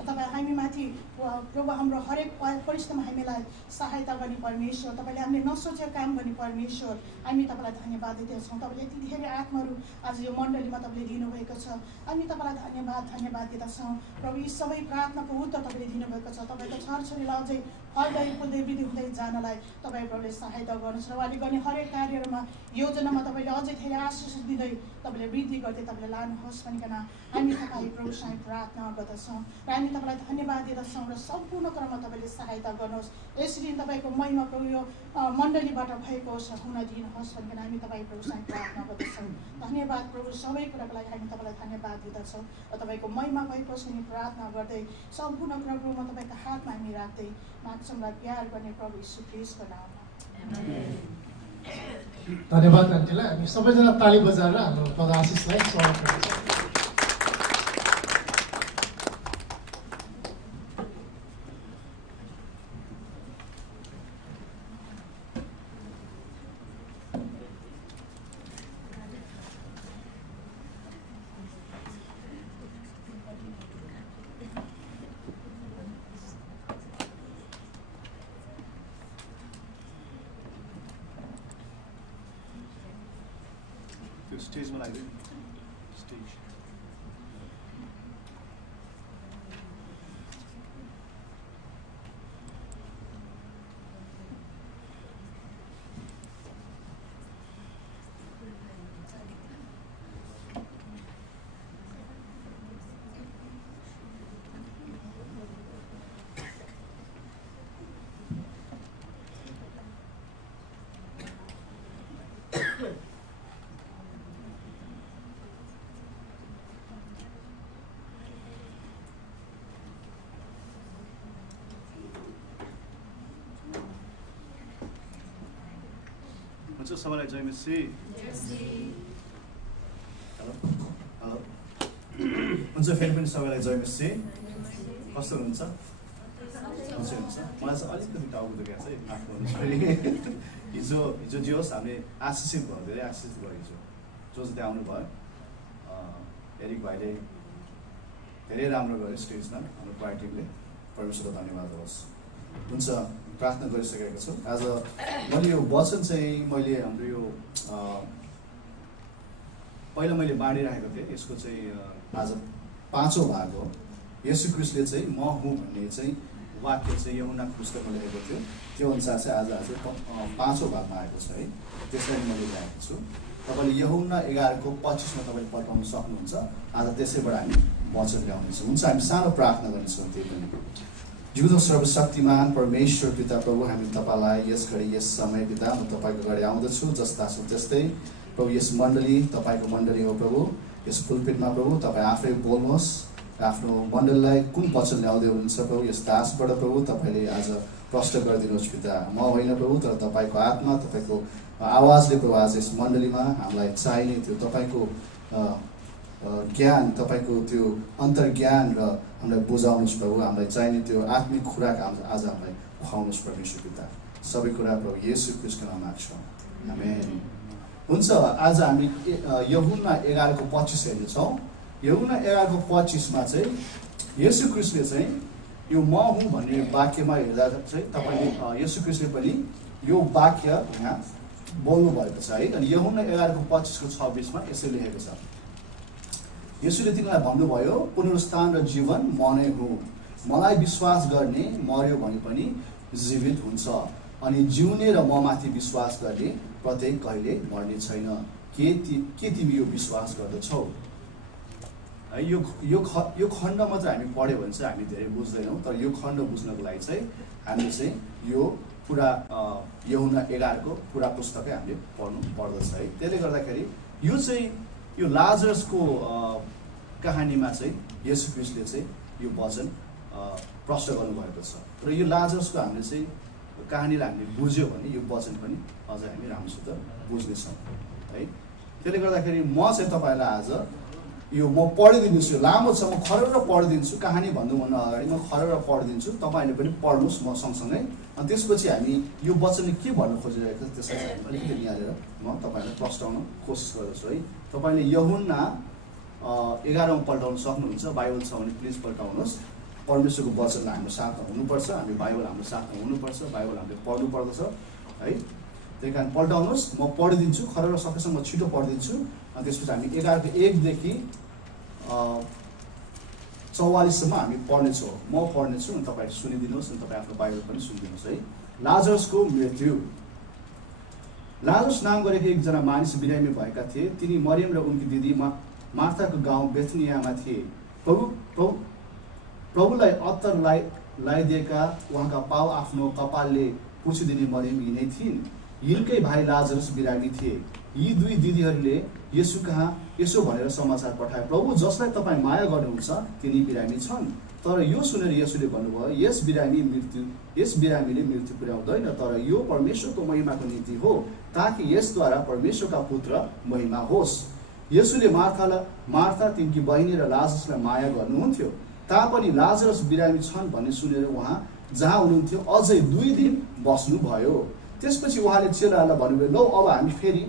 तपाईँ हामीमाथि प्रभु हाम्रो हरेक परिस्थितिमा हामीलाई सहायता गर्ने परमेश्वर, तपाईँले हामीले नसोचेको काम गर्ने परमेश्वर, हामी तपाईँलाई धन्यवाद दिँदछौँ। तपाईँले यति धेरै आत्माहरू आज यो मण्डलीमा तपाईँले दिनुभएको छ, हामी तपाईँलाई धन्यवाद दिँदछौँ। प्रभु यी सबै प्रार्थनाको उत्तर तपाईँले दिनुभएको छ। तपाईँको छोराछोरीलाई अझै फल्दै फुल्दै वृद्धि हुँदै जानलाई तपाईँ प्रभुले सहायता गर्नुहोस् र उहाँले गर्ने हरेक कार्यहरूमा योजनामा तपाईँले अझै धेरै आशिष दिँदै तपाईँले वृद्धि गर्दै तपाईँले लानुहोस् भनिकन हामी तपाईँ प्रभुसँग प्रार्थना गर्दछौँ र हामी तपाईँलाई धन्यवाद दिँदछौँ र सम्पूर्ण क्रममा तपाईँले सहायता गर्नुहोस्। यसरी तपाईँको महिमा प्रभु यो मण्डलीबाट भएको हुन दिनुहोस् भनिकन हामी तपाईँ प्रभुसँग प्रार्थना गर्दछौँ। धन्यवाद प्रभु, सबै कुराको लागि हामी तपाईँलाई धन्यवाद दिँदछौँ र तपाईँको महिमा भएको भनी प्रार्थना गर्दै सम्पूर्ण कुरा प्रभुमा तपाईँको हातमा हामी राख्दै मान्छेलाई प्यार गर्ने प्रभु यीशु ख्रीष्टको नाममा धन्यवाद आन्टीलाई। हामी सबैजना ताली बजाएर हाम्रो एल्डर आशिषलाई स्वागत गर्छौँ। स्टेजमा लाग्दैन स्टेज हुन्छ। सबैलाई जय मसी। हेलो हेलो हुन्छ। फेरि पनि सबैलाई जय मसी। कस्तो हुनुहुन्छ? हुन्छ हुन्छ। मलाई चाहिँ अलिकति टाउको दुखेको छ है, माफ गर्नुहोस्। हिजो जे होस् हामीले आशिषित भयो, धेरै आशिषित भयो हिजो जो चाहिँ त्यहाँ आउनुभयो। एरिक भाइले धेरै राम्रो गर्यो स्टेजमा, हाम्रो क्वायर टिमले, परमेश्वरको धन्यवाद होस्। हुन्छ, प्रार्थना गरिसकेको छु। आज मैले यो वचन चाहिँ मैले हाम्रो यो पहिला मैले बाँडिराखेको थिएँ, यसको चाहिँ आज 5औं भाग हो। येशू ख्रीष्टले चाहिँ म हुँ भन्ने चाहिँ वाक्य चाहिँ यूहन्ना पुस्तकमा लेखेको थियो, त्यो अनुसार चाहिँ आज 5औं भागमा आएको छ है, त्यसलाई मैले ल्याएको छु। तपाईँले यूहन्ना 11:25मा तपाईँले पढ्न सक्नुहुन्छ। आज त्यसैबाट हामी वचन ल्याउनेछौँ। हुन्छ, हामी सानो प्रार्थना गर्नेछौँ। त्यही पनि जिउँदो सर्वशक्तिमान परमेश्वर पिता प्रभु, हामी तपाईँलाई यस घडी यस समय पिता म तपाईँको घडी आउँदछु, जस्ता छु त्यस्तै प्रभु यस मण्डली तपाईँको मण्डली हो प्रभु। यस पुलपिटमा प्रभु तपाईँ आफै बोल्नुहोस्, आफ्नो मण्डलीलाई कुन वचन ल्याउँदै हुनुहुन्छ प्रभु। यस दासबाट प्रभु तपाईँले आज प्रष्ट गरिदिनुहोस् पिता। म होइन प्रभु, तर तपाईँको आत्मा, तपाईँको आवाजले प्रभु आज यस मण्डलीमा हामीलाई चाहिने त्यो तपाईँको ज्ञान, तपाईँको त्यो अन्तर्ज्ञान र हामीलाई बुझाउनुहोस् प्रभु। हामीलाई चाहिने त्यो आत्मिक खुराक आज हामीलाई खुवाउनुहोस् परमेश्वर पिता। सबै कुरा प्रभु येशू ख्रीष्टको नाममा माग्छौँ, आमेन। हुन्छ, आज हामी यूहन्ना 11:25 हेर्नेछौँ। यूहन्ना 11:25 चाहिँ येशू ख्रीष्टले चाहिँ यो म हुँ भन्ने वाक्यमा हेर्दा चाहिँ तपाईँले येशू ख्रीष्टले पनि यो वाक्य यहाँ बोल्नु भएको छ है। अनि यूहन्ना 11:25-26 यसरी लेखेको छ, येशूले तिनीलाई भन्नुभयो, पुनरुत्थान र जीवन म नै हुँ। मलाई विश्वास गर्ने मर्यो भने पनि जीवित हुन्छ, अनि जिउने र म माथि विश्वास गर्ने प्रत्येक कहिले मर्ने छैन। के तिमी यो विश्वास गर्दछौ? है, यो खण्ड मात्र हामी पढ्यो भने चाहिँ हामी धेरै बुझ्दैनौँ, तर यो खण्ड बुझ्नको लागि चाहिँ हामीले चाहिँ यो पुरा यूहन्ना 11 पुरा पुस्तकै हामीले पढ्नु पर्दछ है। त्यसले गर्दाखेरि यो चाहिँ यो लाजरसको कहानीमा चाहिँ येशू ख्रीष्टले चाहिँ यो वचन प्रश्न गर्नुभएको छ र यो लाजरसको हामीले चाहिँ कहानीलाई हामीले बुझ्यो भने यो वचन पनि अझ हामी राम्रोसित बुझ्नेछौँ है। त्यसले गर्दाखेरि म चाहिँ तपाईँलाई आज यो म पढिदिन्छु, लामो छ, म खरेर पढिदिन्छु, कहानी भन्नुभन्दा अगाडि म खरेर पढिदिन्छु, तपाईँहरूले पनि पढ्नुहोस् म सँगसँगै। अनि त्यसपछि हामी यो वचनले के भन्नु खोजिरहेको छ त्यसलाई हामी अलिकति निहालेर म तपाईँहरूलाई प्रस्ताउन कोसिस गर्दछु है। तपाईँले यूहन्ना 11 पल्टाउन सक्नुहुन्छ, बाइबल छ भने प्लिज पल्टाउनुहोस्। परमेश्वरको वचनलाई हाम्रो साथमा हुनुपर्छ, हामी बाइबल हाम्रो साथमा हुनुपर्छ, बाइबल हामीले पढ्नु पर्दछ है। त्यही कारण पल्टाउनुहोस्, म पढिदिन्छु, खरेर सकेसम्म म छिटो पढिदिन्छु। अनि त्यसपछि हामी 11:1 44 हामी पढ्नेछौँ। म पढ्नेछु अनि तपाईँहरू सुनिदिनुहोस्, अनि तपाईँ आफ्नो बाइबल पनि सुनिदिनुहोस् है। लाजरसको मृत्यु। लाजरस नाम गरेको एकजना मानिस बिरामी भएका थिए। तिनी मरियम र उनकी दिदी मार्थाको गाउँ बेथनियामा थिए। प्रभुलाई अत्तर लगाइदिएका उहाँका पाउ आफ्नो कपालले पुछिदिने मरियम यिनै थिइन्। यिनकै भाइ लाजरस बिरामी थिए। यी दुई दिदीहरूले येशू कहाँ यसो भनेर समाचार पठाए, प्रभु जसलाई तपाईँ माया गर्नुहुन्छ तिनी बिरामी छन्। तर यो सुनेर येशूले भन्नुभयो, यस बिरामीले मृत्यु पुर्याउँदैन, तर यो परमेश्वरको महिमाको निम्ति हो, ताकि यसद्वारा परमेश्वरका पुत्र महिमा होस्। येशूले मार्था तिनकी बहिनी र लाजरसलाई माया गर्नुहुन्थ्यो। तापनि लाजरस बिरामी छन् भन्ने सुनेर उहाँ जहाँ हुनुहुन्थ्यो अझै 2 दिन बस्नुभयो। त्यसपछि उहाँले चेलाहरूलाई भन्नुभयो, लौ अब हामी फेरि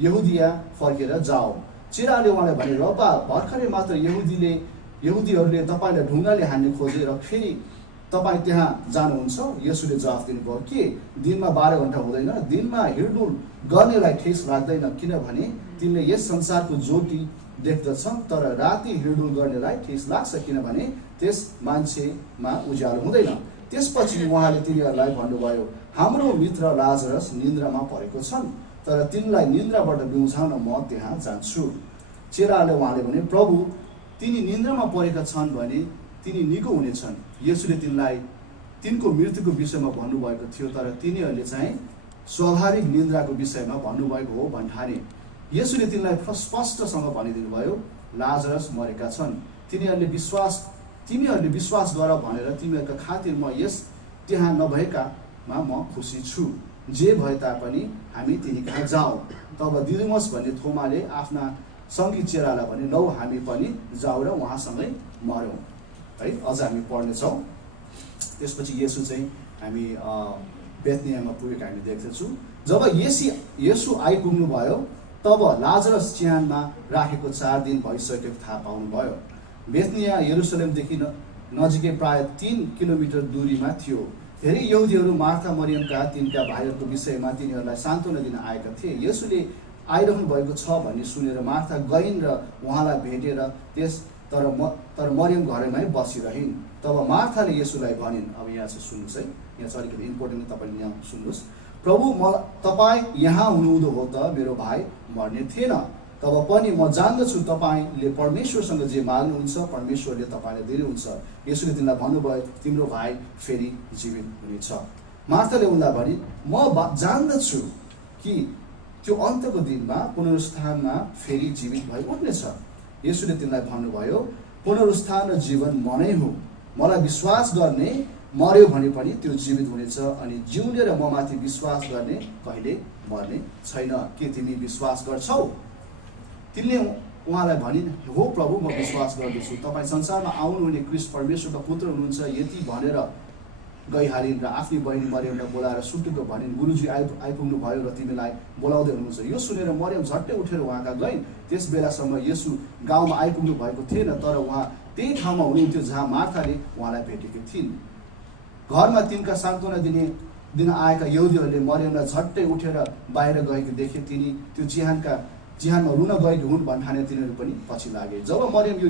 यहुदिया फर्केर जाऊ। चेलाले उहाँलाई भने, रब्बा भर्खरै मात्र यहुदीहरूले तपाईँलाई ढुङ्गाले हान्ने खोजे र फेरि तपाईँ त्यहाँ जानुहुन्छ? येशूले जवाफ दिनुभयो, के दिनमा 12 घण्टा हुँदैन? दिनमा हिँडडुल गर्नेलाई ठेस लाग्दैन, किनभने तिनले यस संसारको ज्योति देख्दछन्, तर राति हिँडडुल गर्नेलाई ठेस लाग्छ, किनभने त्यस मान्छेमा उज्यालो हुँदैन। त्यसपछि उहाँले तिनीहरूलाई भन्नुभयो, हाम्रो मित्र लाजरस निन्द्रामा परेको छन्, तर तिनलाई निन्द्राबाट बिउझाउन म त्यहाँ जान्छु। चेलाहरूले उहाँले भने, प्रभु तिनी निन्द्रामा परेका छन् भने तिनी निको हुनेछन्। येशूले तिनको मृत्युको विषयमा भन्नुभएको थियो, तर तिनीहरूले चाहिँ स्वाभाविक निन्द्राको विषयमा भन्नुभएको हो भन्ठाने। येशूले तिनलाई स्पष्टसँग भनिदिनु भयो, लाजरस मरेका छन्। तिमीहरूले विश्वास गर भनेर तिमीहरूका खातिर म त्यहाँ नभएकामा म खुसी छु। जे भए तापनि हामी तिनी कहाँ जाउँ। तब दिदिमस भन्ने थोमाले आफ्ना सङ्गी चेलालाई भने, लौ हामी पनि जाउँ र उहाँसँगै मरौँ है। अझ हामी पढ्नेछौँ। त्यसपछि येशू चाहिँ हामी बेथनियामा पुगेको हामी देख्दछौँ। जब येशू आइपुग्नु भयो तब लाजरस चिहानमा राखेको 4 दिन भइसकेको थाहा पाउनुभयो। बेथनिया यरुसलेमदेखि नजिकै प्राय 3 किलोमिटर दूरीमा थियो। धेरै यहुदीहरू मार्था मरियमका तिनका भाइहरूको विषयमा तिनीहरूलाई सान्त्वना दिन आएका थिए। येशूले आइरहनु भएको छ भन्ने सुनेर मार्था गइन् र उहाँलाई भेटेर तर मरियम घरैमै बसिरहिन्। तब मार्थाले येशूलाई भनिन्, अब यहाँ चाहिँ सुन्नुहोस् है, यहाँ चाहिँ अलिकति इम्पोर्टेन्ट, तपाईँले यहाँ सुन्नुहोस्, प्रभु तपाईँ यहाँ हुनुहुँदो हो त मेरो भाइ मर्ने थिएन। तब पनि म जान्दछु तपाईँले परमेश्वरसँग जे माग्नुहुन्छ परमेश्वरले तपाईँलाई दिनुहुन्छ। येशूले तिनलाई भन्नुभयो, तिम्रो भाइ फेरि जीवित हुनेछ। मार्थाले उनलाई भनी, म जान्दछु कि त्यो अन्तको दिनमा पुनरुत्थानमा फेरि जीवित भई उठ्नेछ। येशूले तिनलाई भन्नुभयो, पुनरुत्थान र जीवन म नै हुँ। मलाई विश्वास गर्ने मर्यो भने पनि त्यो जीवित हुनेछ, अनि जिउने र म माथि विश्वास गर्ने कहिले मर्ने छैन। के तिमी विश्वास गर्छौ? तिनले उहाँलाई भनिन्, हो प्रभु, म विश्वास गर्दछु, तपाईँ संसारमा आउनुहुने ख्रीष्ट परमेश्वरका पुत्र हुनुहुन्छ। यति भनेर गइहालिन् र आफ्नी बहिनी मरियमलाई बोलाएर सुटुक्क भनिन्, गुरुजी आइपुग्नु भयो र तिमीलाई बोलाउँदै हुनुहुन्छ। यो सुनेर मरियम झट्टै उठेर उहाँका गइन्। त्यस बेलासम्म येशू गाउँमा आइपुग्नु भएको थिएन, तर उहाँ त्यही ठाउँमा हुनुहुन्थ्यो जहाँ मार्थाले उहाँलाई भेटेकी थिइन्। घरमा तिनका सान्त्वना दिन आएका यहुदीहरूले मरियमलाई झट्टै उठेर बाहिर गएको देखे। तिनी त्यो चिहानमा रुन गएकी हुन् भन्ठाने तिनीहरू पनि पछि लागे। जब मरियम यो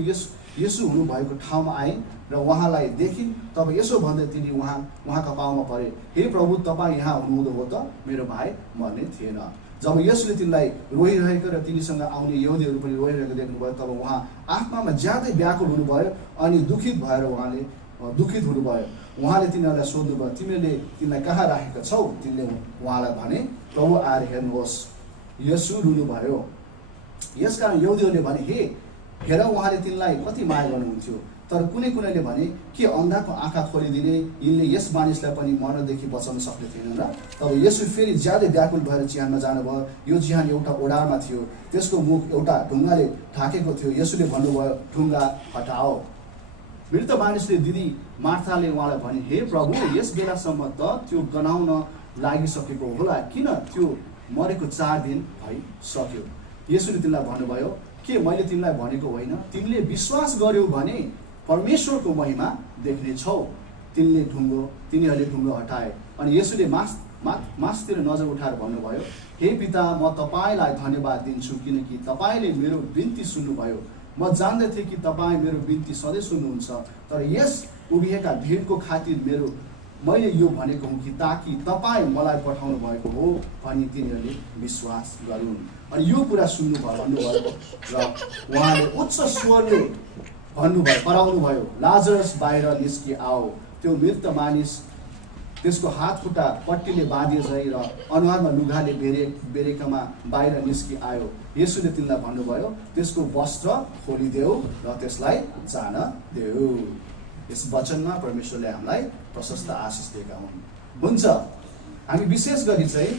येशू हुनुभएको ठाउँमा आइन् र उहाँलाई देखिन्, तब यसो भन्दै तिनी उहाँका पाउमा परे, हे प्रभु, तपाईँ यहाँ हुनुहुँदो हो त मेरो भाइ मर्ने थिएन। जब येशूले तिनलाई रोइरहेको र तिनीसँग आउने यहुदीहरू पनि रोइरहेको देख्नुभयो, तब उहाँ आत्मामा ज्यादै व्याकुल हुनुभयो अनि दुखित हुनुभयो। उहाँले तिनीहरूलाई सोध्नुभयो, तिमीले तिनलाई कहाँ राखेका छौ? तिनले उहाँलाई भने, प्रभु आएर हेर्नुहोस्। येशू रुनुभयो। यसकारण यहुदीहरूले भने, हेर उहाँले तिनलाई कति माया गर्नुहुन्थ्यो। तर कुनैले भने, के अन्धाको आँखा खोलिदिने यिनले यस मानिसलाई पनि मर्नदेखि बचाउन सक्ने थिएन र? तब येशू फेरि ज्यादै व्याकुल भएर चिहानमा जानुभयो। यो चिहान एउटा ओडारमा थियो, त्यसको मुख एउटा ढुङ्गाले ढाकेको थियो। येशूले भन्नुभयो, ढुङ्गा हटाओ। मृत मानिसले दिदी मार्थाले उहाँलाई भने, हे प्रभु, यस बेलासम्म त त्यो गनाउन लागिसकेको होला, किन त्यो मरेको 4 दिन भइसक्यो। येशूले तिनलाई भन्नुभयो, के मैले तिमीलाई भनेको होइन? तिमीले विश्वास गर्यौ भने परमेश्वरको महिमा देख्नेछौ। तिनीहरूले ढुङ्गो हटाए। अनि येशूले मासतिर नजर उठाएर भन्नुभयो, हे पिता, म तपाईँलाई धन्यवाद दिन्छु, किनकि तपाईँले मेरो बिन्ती सुन्नुभयो। म जान्दथे कि तपाईँ मेरो बिन्ती सधैँ सुन्नुहुन्छ, तर यस उभिएका भिडको खातिर मैले यो भनेको हुँ कि ताकि तपाईँ मलाई पठाउनु भएको हो भनी तिनीहरूले विश्वास गरून्। अनि यो कुरा भन्नुभयो र उहाँले उच्च स्वरले कराउनुभयो, लाजरस बाहिर निस्कि आओ। त्यो मृत मानिस त्यसको हात खुट्टा पट्टीले बाँधिए झै र अनुहारमा लुगाले बेरेकामा बाहिर निस्कि आयो। येशूले तिनलाई भन्नुभयो, त्यसको वस्त्र खोलिदेऊ र त्यसलाई जान देऊ। यस वचनमा परमेश्वरले हामीलाई प्रशस्त आशिष दिएका हुन्छ। हामी विशेष गरी चाहिँ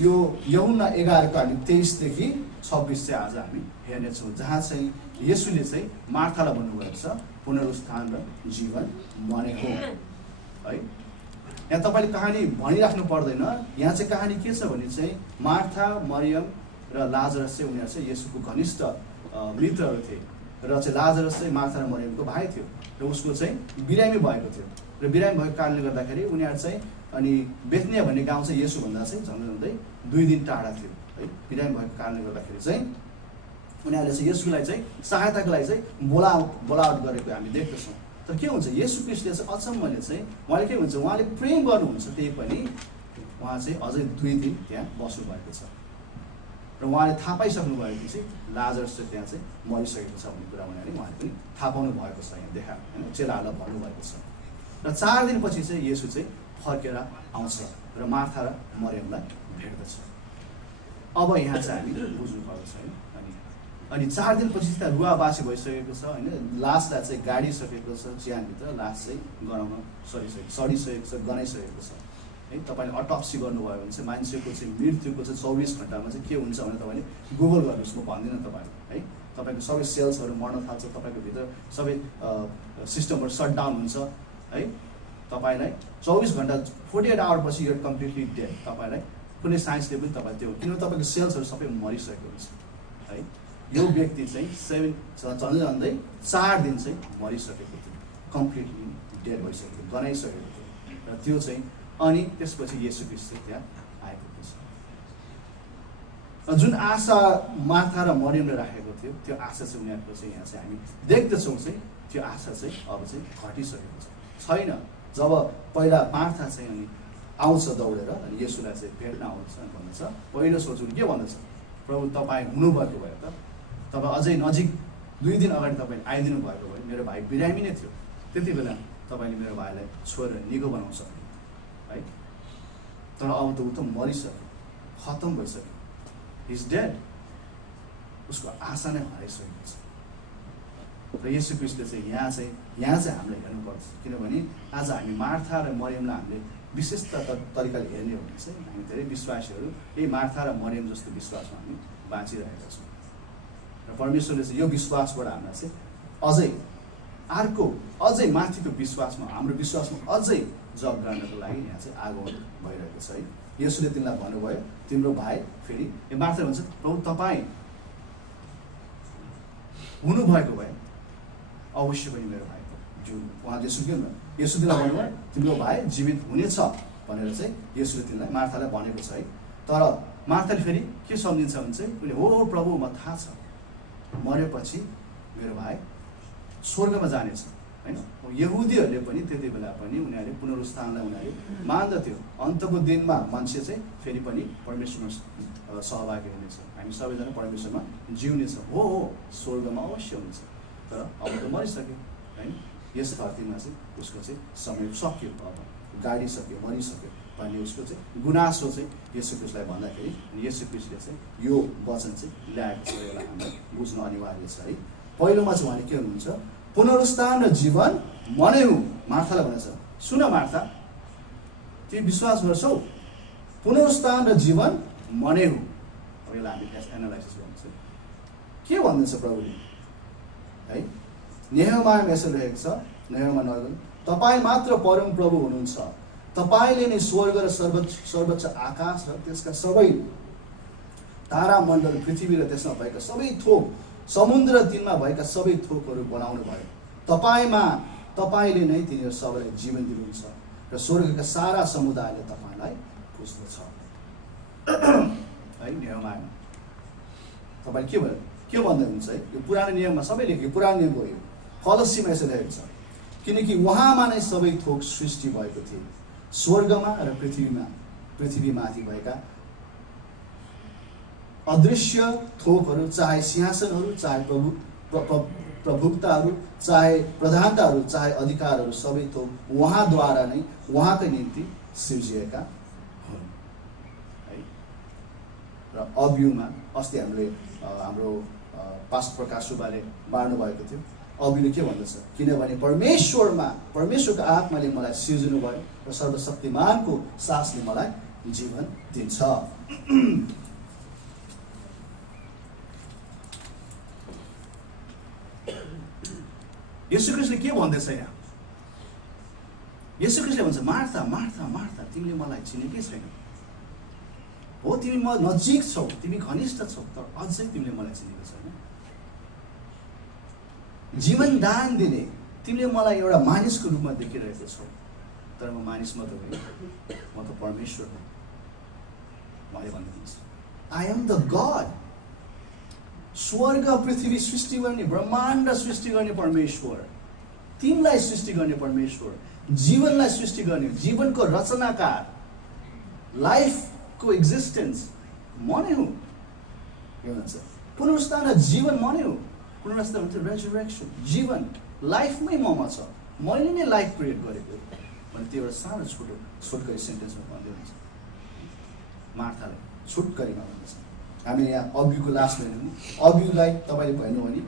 यो यूहन्ना 11 को हामी 23 देखि 26 चाहिँ आज हामी हेर्नेछौँ, जहाँ चाहिँ येशूले चाहिँ मार्थालाई भन्नुभएको छ, पुनरुत्थान र जीवन मरेको है। यहाँ तपाईँले कहानी भनिराख्नु पर्दैन। यहाँ चाहिँ कहानी के छ भने चाहिँ मार्था, मरियम र लाजरस चाहिँ उनीहरू चाहिँ येशूको घनिष्ठ मित्रहरू थिए र चाहिँ लाजरस चाहिँ मार्था र मरियमको भाइ थियो र उसको चाहिँ बिरामी भएको थियो र बिरामी भएको कारणले गर्दाखेरि उनीहरू चाहिँ अनि बेथनिया भन्ने गाउँ चाहिँ येशूभन्दा चाहिँ झन्डै 2 दिन टाढा थियो है। बिरामी भएको कारणले गर्दाखेरि चाहिँ उनीहरूले चाहिँ येशूलाई चाहिँ सहायताको लागि चाहिँ बोलावट गरेको हामी देख्दछौँ। तर के हुन्छ, येशू ख्रीष्टले चाहिँ अचम्मले चाहिँ उहाँले के हुन्छ, उहाँले प्रेम गर्नुहुन्छ, त्यही पनि उहाँ चाहिँ अझै 2 दिन त्यहाँ बस्नु भएको छ र उहाँले थाहा पाइसक्नु भएको चाहिँ लाजरस चाहिँ त्यहाँ चाहिँ मरिसकेको छ भन्ने कुरा उहाँले पनि थाहा पाउनु भएको छ। यहाँ देखा होइन, चेलाहरूलाई भन्नुभएको छ र 4 दिनपछि चाहिँ येशू चाहिँ फर्केर आउँछ र मार्था र मरियमलाई भेट्दछ। अब यहाँ चाहिँ हामी बुझ्नुपर्दछ होइन। अनि 4 दिनपछि त्यहाँ रुवाबासी भइसकेको छ होइन, लासलाई चाहिँ गाडिसकेको छ, चिहानभित्र लास चाहिँ सडिसकेको छ, गनाइसकेको छ है। तपाईँले अटप्सी गर्नुभयो भने चाहिँ मान्छेको चाहिँ मृत्युको चाहिँ 24 घण्टामा चाहिँ के हुन्छ भने तपाईँले गुगल गर्नुहोस्, म भन्दिनँ तपाईँले है। तपाईँको सबै सेल्सहरू मर्न थाल्छ, तपाईँको भित्र सबै सिस्टमहरू सटडाउन हुन्छ है। तपाईँलाई 24 घण्टा 48 आवरपछि यो कम्प्लिटली डेड। तपाईँलाई कुनै साइन्सले पनि तपाईँ त्यो, किनभने तपाईँको सेल्सहरू सबै मरिसकेको हुन्छ है। यो व्यक्ति चाहिँ 4 दिन चाहिँ मरिसकेको थियो, कम्प्लिटली डेड भइसकेको थियो, गनाइसकेको थियो र त्यो चाहिँ अनि त्यसपछि येशू ख्रीष्ट त्यहाँ आइपुग्छ। जुन आशा मार्था र मरियमले राखेको थियो त्यो आशा चाहिँ उनीहरूको चाहिँ यहाँ चाहिँ हामी देख्दछौँ चाहिँ त्यो आशा चाहिँ अब चाहिँ घटिसकेको छैन। जब पहिला मार्था चाहिँ अनि आउँछ दौडेर अनि येशूलाई चाहिँ भेट्न आउँछ अनि भन्दछ, पहिलो सोच्नु के भन्दछ, प्रभु तपाईँ हुनुभएको भए त तपाईँ अझै नजिक 2 दिन अगाडि तपाईँ आइदिनु भएको भए मेरो भाइ बिरामी नै थियो, त्यति बेला तपाईँले मेरो भाइलाई छोडेर निको बनाउन सक्नु है। तर अब त ऊ त मरिसक्यो, खत्तम भइसक्यो, हि इज डेड। उसको आशा नै हराइसकेको छ। र येशू क्रिस्टले चाहिँ यहाँ चाहिँ हामीले हेर्नुपर्छ किनभने आज हामी मार्था र मरियमलाई हामीले विशेष तरिकाले हेर्ने हो भने चाहिँ हामी धेरै विश्वासीहरू यही मार्था र मरियम जस्तो विश्वासमा हामी बाँचिरहेका छौँ र परमेश्वरले चाहिँ यो विश्वासबाट हामीलाई चाहिँ अझै अर्को अझै माथिको विश्वासमा हाम्रो विश्वासमा अझै जग गर्नको लागि यहाँ चाहिँ आगमन भइरहेको छ है येशूले तिमीलाई भन्नुभयो तिम्रो भाइ फेरि यो मार्था भन्छ प्रभु तपाईँ हुनुभएको भए अवश्य पनि मेरो भाइ जुन उहाँले सुन्यो न येशू तिमीलाई भन्नुभयो तिम्रो भाइ जीवित हुनेछ भनेर चाहिँ येशूले तिमीलाई मार्थालाई भनेको छ है तर मार्थाले फेरि के सम्झिन्छ भने चाहिँ उसले हो प्रभु म थाहा छ मरेपछि मेरो भाइ स्वर्गमा जानेछ होइन यहुदीहरूले पनि त्यति बेला पनि उनीहरूले पुनरुत्थानलाई उनीहरूले मान्दथ्यो अन्तको दिनमा मान्छे चाहिँ फेरि पनि परमेश्वरमा सहभागी हुनेछ हामी सबैजना परमेश्वरमा जिउनेछ हो स्वर्गमा अवश्य हुनेछ तर अब त मरिसक्यो होइन यस धरतीमा चाहिँ उसको चाहिँ समय सक्यो अब गाडिसक्यो मरिसक्यो भन्ने उसको चाहिँ गुनासो चाहिँ येशू क्रिस्टलाई भन्दाखेरि येशू क्रिस्टले चाहिँ यो वचन चाहिँ ल्याएको छ एउटा हामीलाई बुझ्न अनिवार्य छ है पहिलोमा चाहिँ उहाँले के हुनुहुन्छ पुनरुत्थान र जीवन मनै हुँ मार्थालाई भनेछ सुन मार्था तिमी विश्वास गर्छौ पुनरुत्थान र जीवन मनै हुँ अब यसलाई हामी एनालाइसिस गर्नुहुन्छ के भन्दैछ प्रभुले है नेहमायामा यसो लेखेको छ नेहमा 9 तपाईँ मात्र परम प्रभु हुनुहुन्छ तपाईँले नै स्वर्ग र सर्वोच्च आकाश र त्यसका सबै तारामण्डल पृथ्वी र त्यसमा भएका सबै थोक समुद्र तिनमा भएका सबै थोकहरू बनाउनु भयो तपाईँले नै तिनीहरू सबैलाई जीवन दिनुहुन्छ र स्वर्गका सारा समुदायले तपाईँलाई पुज्दछ है नेहमायामा तपाईँ के भन्दै हुन्छ है यो पुरानो नियममा सबै लेख्यो पुरानो नियम हो यो कलसीमा यसो लेखेको छ किनकि उहाँमा नै सबै थोक सृष्टि भएको थियो स्वर्गमा र पृथ्वीमाथि भएका अदृश्य थोकहरू चाहे सिंहासनहरू चाहे प्रभुताहरू चाहे प्रधानताहरू चाहे अधिकारहरू सबै थोक उहाँद्वारा नै उहाँकै निम्ति सिर्जिएका हुन् है र अबियुमा अस्ति हामीले हाम्रो पास्ट प्रकाश सुब्बाले बाँड्नु भएको थियो अबियुले के भन्दछ किनभने परमेश्वरको आत्माले मलाई सिर्जनु भयो र सर्वशक्तिमानको सासले मलाई जीवन दिन्छ येशू क्रिस्टले के भन्दैछ यहाँ येशू क्रिस्टले भन्छ मार्था मार्था मार्था तिमीले मलाई चिनेकै छैन हो तिमी म नजिक छौ तिमी घनिष्ठ छौ तर अझै तिमीले मलाई चिनेको छैन जीवन दान दिने तिमीले मलाई एउटा मानिसको रूपमा देखिरहेको छौ तर म मानिस मात्र होइन म त परमेश्वर हो उहाँले भन्नुहुन्छ आई एम द गड स्वर्ग पृथ्वी सृष्टि गर्ने ब्रह्माण्ड सृष्टि गर्ने परमेश्वर तिमीलाई सृष्टि गर्ने परमेश्वर जीवनलाई सृष्टि गर्ने जीवनको रचनाकार लाइफको एक्जिस्टेन्स म नै हुँ के भन्छ पुनरुत्थान र जीवन म नै हुँ पुनरुत्थान भन्छ रेजरेक्सन जीवन लाइफमै ममा छ मैले नै लाइफ क्रिएट गरेको भने त्यो एउटा सानो छोटकरी सेन्टेन्समा भन्दै हुन्छ मार्थालाई छोटकरीमा भन्दछ हामी यहाँ अबियुको लास्टमा हेर्नु अबियुलाई तपाईँले भन्नु भने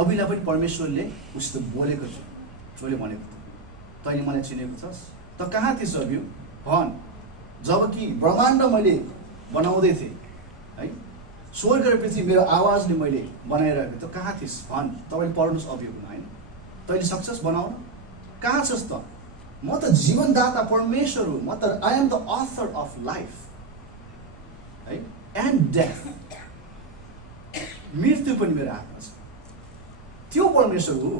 अबियुलाई पनि परमेश्वरले उसित बोलेको छ जसले भनेको तैँले मलाई चिनेको छस् त कहाँ थिएस् अबियु भन जबकि ब्रह्माण्ड मैले बनाउँदै थिएँ है स्वर्ग र पृथ्वी मेरो आवाजले मैले बनाइरहेको त कहाँ थिएस् भन तपाईँले पढ्नुहोस् अबियुको होइन तैँले सक्छस् बनाउन कहाँ छस् त म त जीवनदाता परमेश्वर हुँ म त I am the author of life है एन्ड डेथ मृत्यु पनि मेरो हातमा छ त्यो परमेश्वर हो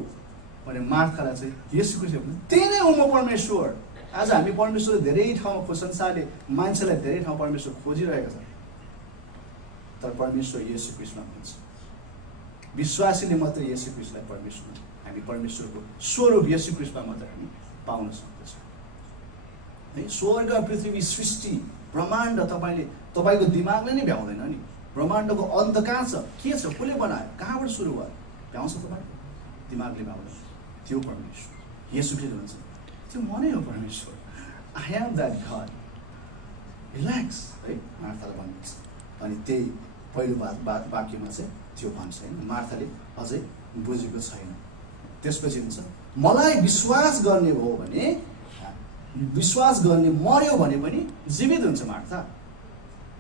भने मार्थालाई चाहिँ येशू क्रिस्ट त्यही नै हो म परमेश्वर आज हामी परमेश्वरले धेरै ठाउँमा संसारले मान्छेलाई धेरै ठाउँ परमेश्वर खोजिरहेको छ तर परमेश्वर येशू क्रिस्टमा हुन्छ विश्वासीले मात्र येशू क्रिस्टलाई परमेश्वर हामी परमेश्वरको स्वरूप येशू क्रिस्टमा मात्र हामी पाउन सक्दछौँ है स्वर्ग पृथ्वी सृष्टि ब्रह्माण्ड तपाईँको दिमागले नै भ्याउँदैन नि ब्रह्माण्डको अन्त कहाँ छ के छ कसले बनायो कहाँबाट सुरु भयो भ्याउँछ तपाईँ दिमागले भ्याउँदैन त्यो परमेश्वर येशू क्रिस्ट भन्छ त्यो म नै हो परमेश्वर I am that God relax है मार्थालाई भन्नुहुन्छ अनि त्यही पहिलो वाक्यमा चाहिँ त्यो भन्छ होइन मार्थाले अझै बुझेको छैन त्यसपछि हुन्छ मलाई विश्वास गर्ने हो भने विश्वास गर्ने मर्यो भने पनि जीवित हुन्छ मार्था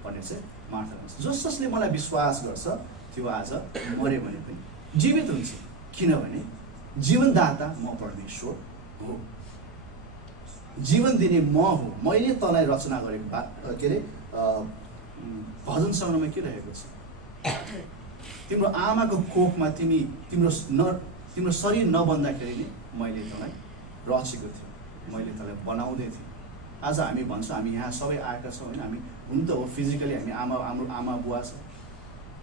भन्ने चाहिँ मार्था भन्छ। जसले मलाई विश्वास गर्छ त्यो आज मर्यो भने पनि जीवित हुन्छ, किनभने जीवनदाता म परमेश्वर हो, जीवन दिने म हो। मैले तँलाई रचना गरेको के अरे भजन सङ्ग्रहमा के रहेको छ, तिम्रो आमाको कोखमा तिम्रो शरीर नबन्दाखेरि नै मैले तँलाई रचेको थिएँ, मैले तँलाई बनाउँदै थिएँ। आज हामी भन्छौँ हामी यहाँ सबै आएका छौँ होइन, हामी हुनु त हो फिजिकली हामी हाम्रो आमा बुवा छ,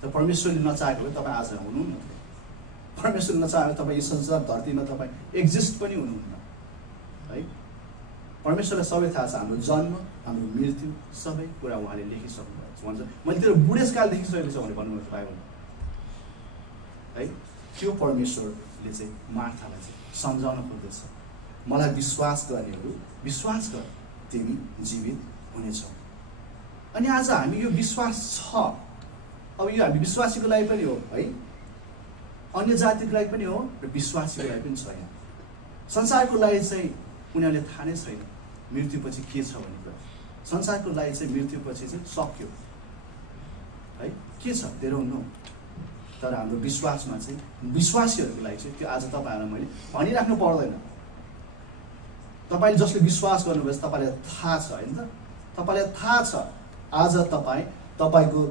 तर परमेश्वरले नचाहेको भए तपाईँ आज हुनुहुन्न, परमेश्वरले नचाहेको तपाईँ यो संसार धरतीमा तपाईँ एक्जिस्ट पनि हुनुहुन्न है। परमेश्वरलाई सबै थाहा छ, हाम्रो जन्म हाम्रो मृत्यु सबै कुरा उहाँले लेखिसक्नु भएको छ। भन्छ मैले तेरो बुढेसकाल देखिसकेको छ भनेर भन्नुभएको छ बाइबलमा है। त्यो परमेश्वरले चाहिँ मार्थालाई चाहिँ सम्झाउन खोज्दछ, मलाई विश्वास गर्नेहरू विश्वास गर, तिमी जीवित हुनेछौ। अनि आज हामी यो विश्वास छ, अब यो हामी विश्वासीको लागि पनि हो है, अन्य जातिको लागि पनि हो र विश्वासीको लागि पनि छ। यहाँ संसारको लागि चाहिँ उनीहरूले थाहा नै छैन मृत्युपछि के छ भन्ने कुरा। संसारको लागि चाहिँ मृत्युपछि चाहिँ सक्यो है, के छ तेरो नो। तर हाम्रो विश्वासमा चाहिँ विश्वासीहरूको लागि चाहिँ त्यो आज तपाईँहरूलाई मैले भनिराख्नु पर्दैन। तपाईँले जसले विश्वास गर्नुभएछ तपाईँलाई थाहा छ होइन त, तपाईँलाई थाहा छ आज तपाईँको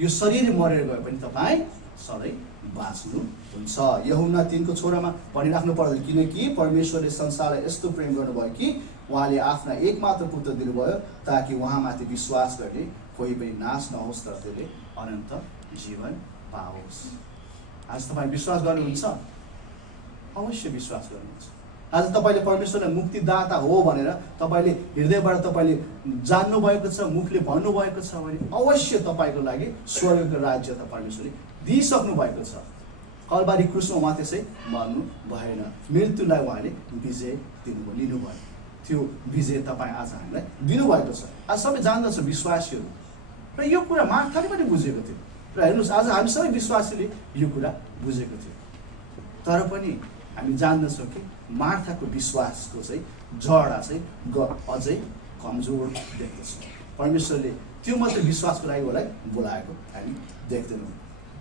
यो शरीर मरेर गए पनि तपाईँ सधैँ बाँच्नुहुन्छ। यूहन्ना 3 को छोरामा भनिराख्नु पर्दैन, किनकि परमेश्वरले संसारलाई यस्तो प्रेम गर्नुभयो कि उहाँले आफ्ना एकमात्र पुत्र दिनुभयो ताकि उहाँमाथि विश्वास गर्ने कोही पनि नाश नहोस् तर त्यसले अनन्त जीवन पाओस्। आज तपाईँ विश्वास गर्नुहुन्छ? अवश्य विश्वास गर्नुहुन्छ। आज तपाईँले परमेश्वरलाई मुक्तिदाता हो भनेर तपाईँले हृदयबाट तपाईँले जान्नुभएको छ, मुखले भन्नुभएको छ भने अवश्य तपाईँको लागि स्वर्गको राज्य त परमेश्वरले दिइसक्नु भएको छ। कलबारी क्रुसमा उहाँ त्यसै मर्नु भएन, मृत्युलाई उहाँले विजय दिनुभयो, लिनुभयो। त्यो विजय तपाईँ आज हामीलाई दिनुभएको छ। आज सबै जान्दछ विश्वासीहरू, र यो कुरा मार्थाले पनि बुझेको थियो र हेर्नुहोस् आज हामी सबै विश्वासीले यो कुरा बुझेको थियो। तर पनि हामी जान्दछौँ कि मार्थाको विश्वासको चाहिँ जडा चाहिँ अझै कमजोर देख्दछौँ। परमेश्वरले त्यो मात्रै विश्वासको लागि उसलाई बोलाएको हामी देख्दैनौँ।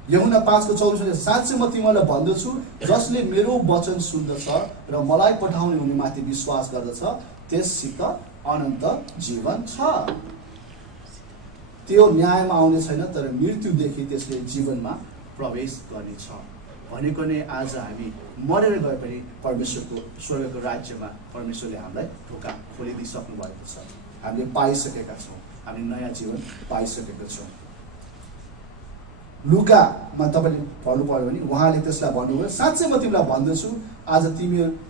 यूहन्ना 5:24 साँच्चै म तिमीलाई भन्दछु, जसले मेरो वचन सुन्दछ र मलाई पठाउने हुनेमाथि विश्वास गर्दछ त्यससित अनन्त जीवन छ। त्यो न्यायमा आउने छैन तर मृत्युदेखि त्यसले जीवनमा प्रवेश गर्नेछ। भनेको नै आज हामी मरेर गए पनि परमेश्वरको स्वर्गको राज्यमा परमेश्वरले हामीलाई ढोका खोलिदिइसक्नु भएको छ। हामीले पाइसकेका छौँ, हामीले नयाँ जीवन पाइसकेका छौँ। लुकामा तपाईँले भन्नु पर्यो भने उहाँले त्यसलाई भन्नुभयो, साँच्चै म तिमीलाई भन्दछु आज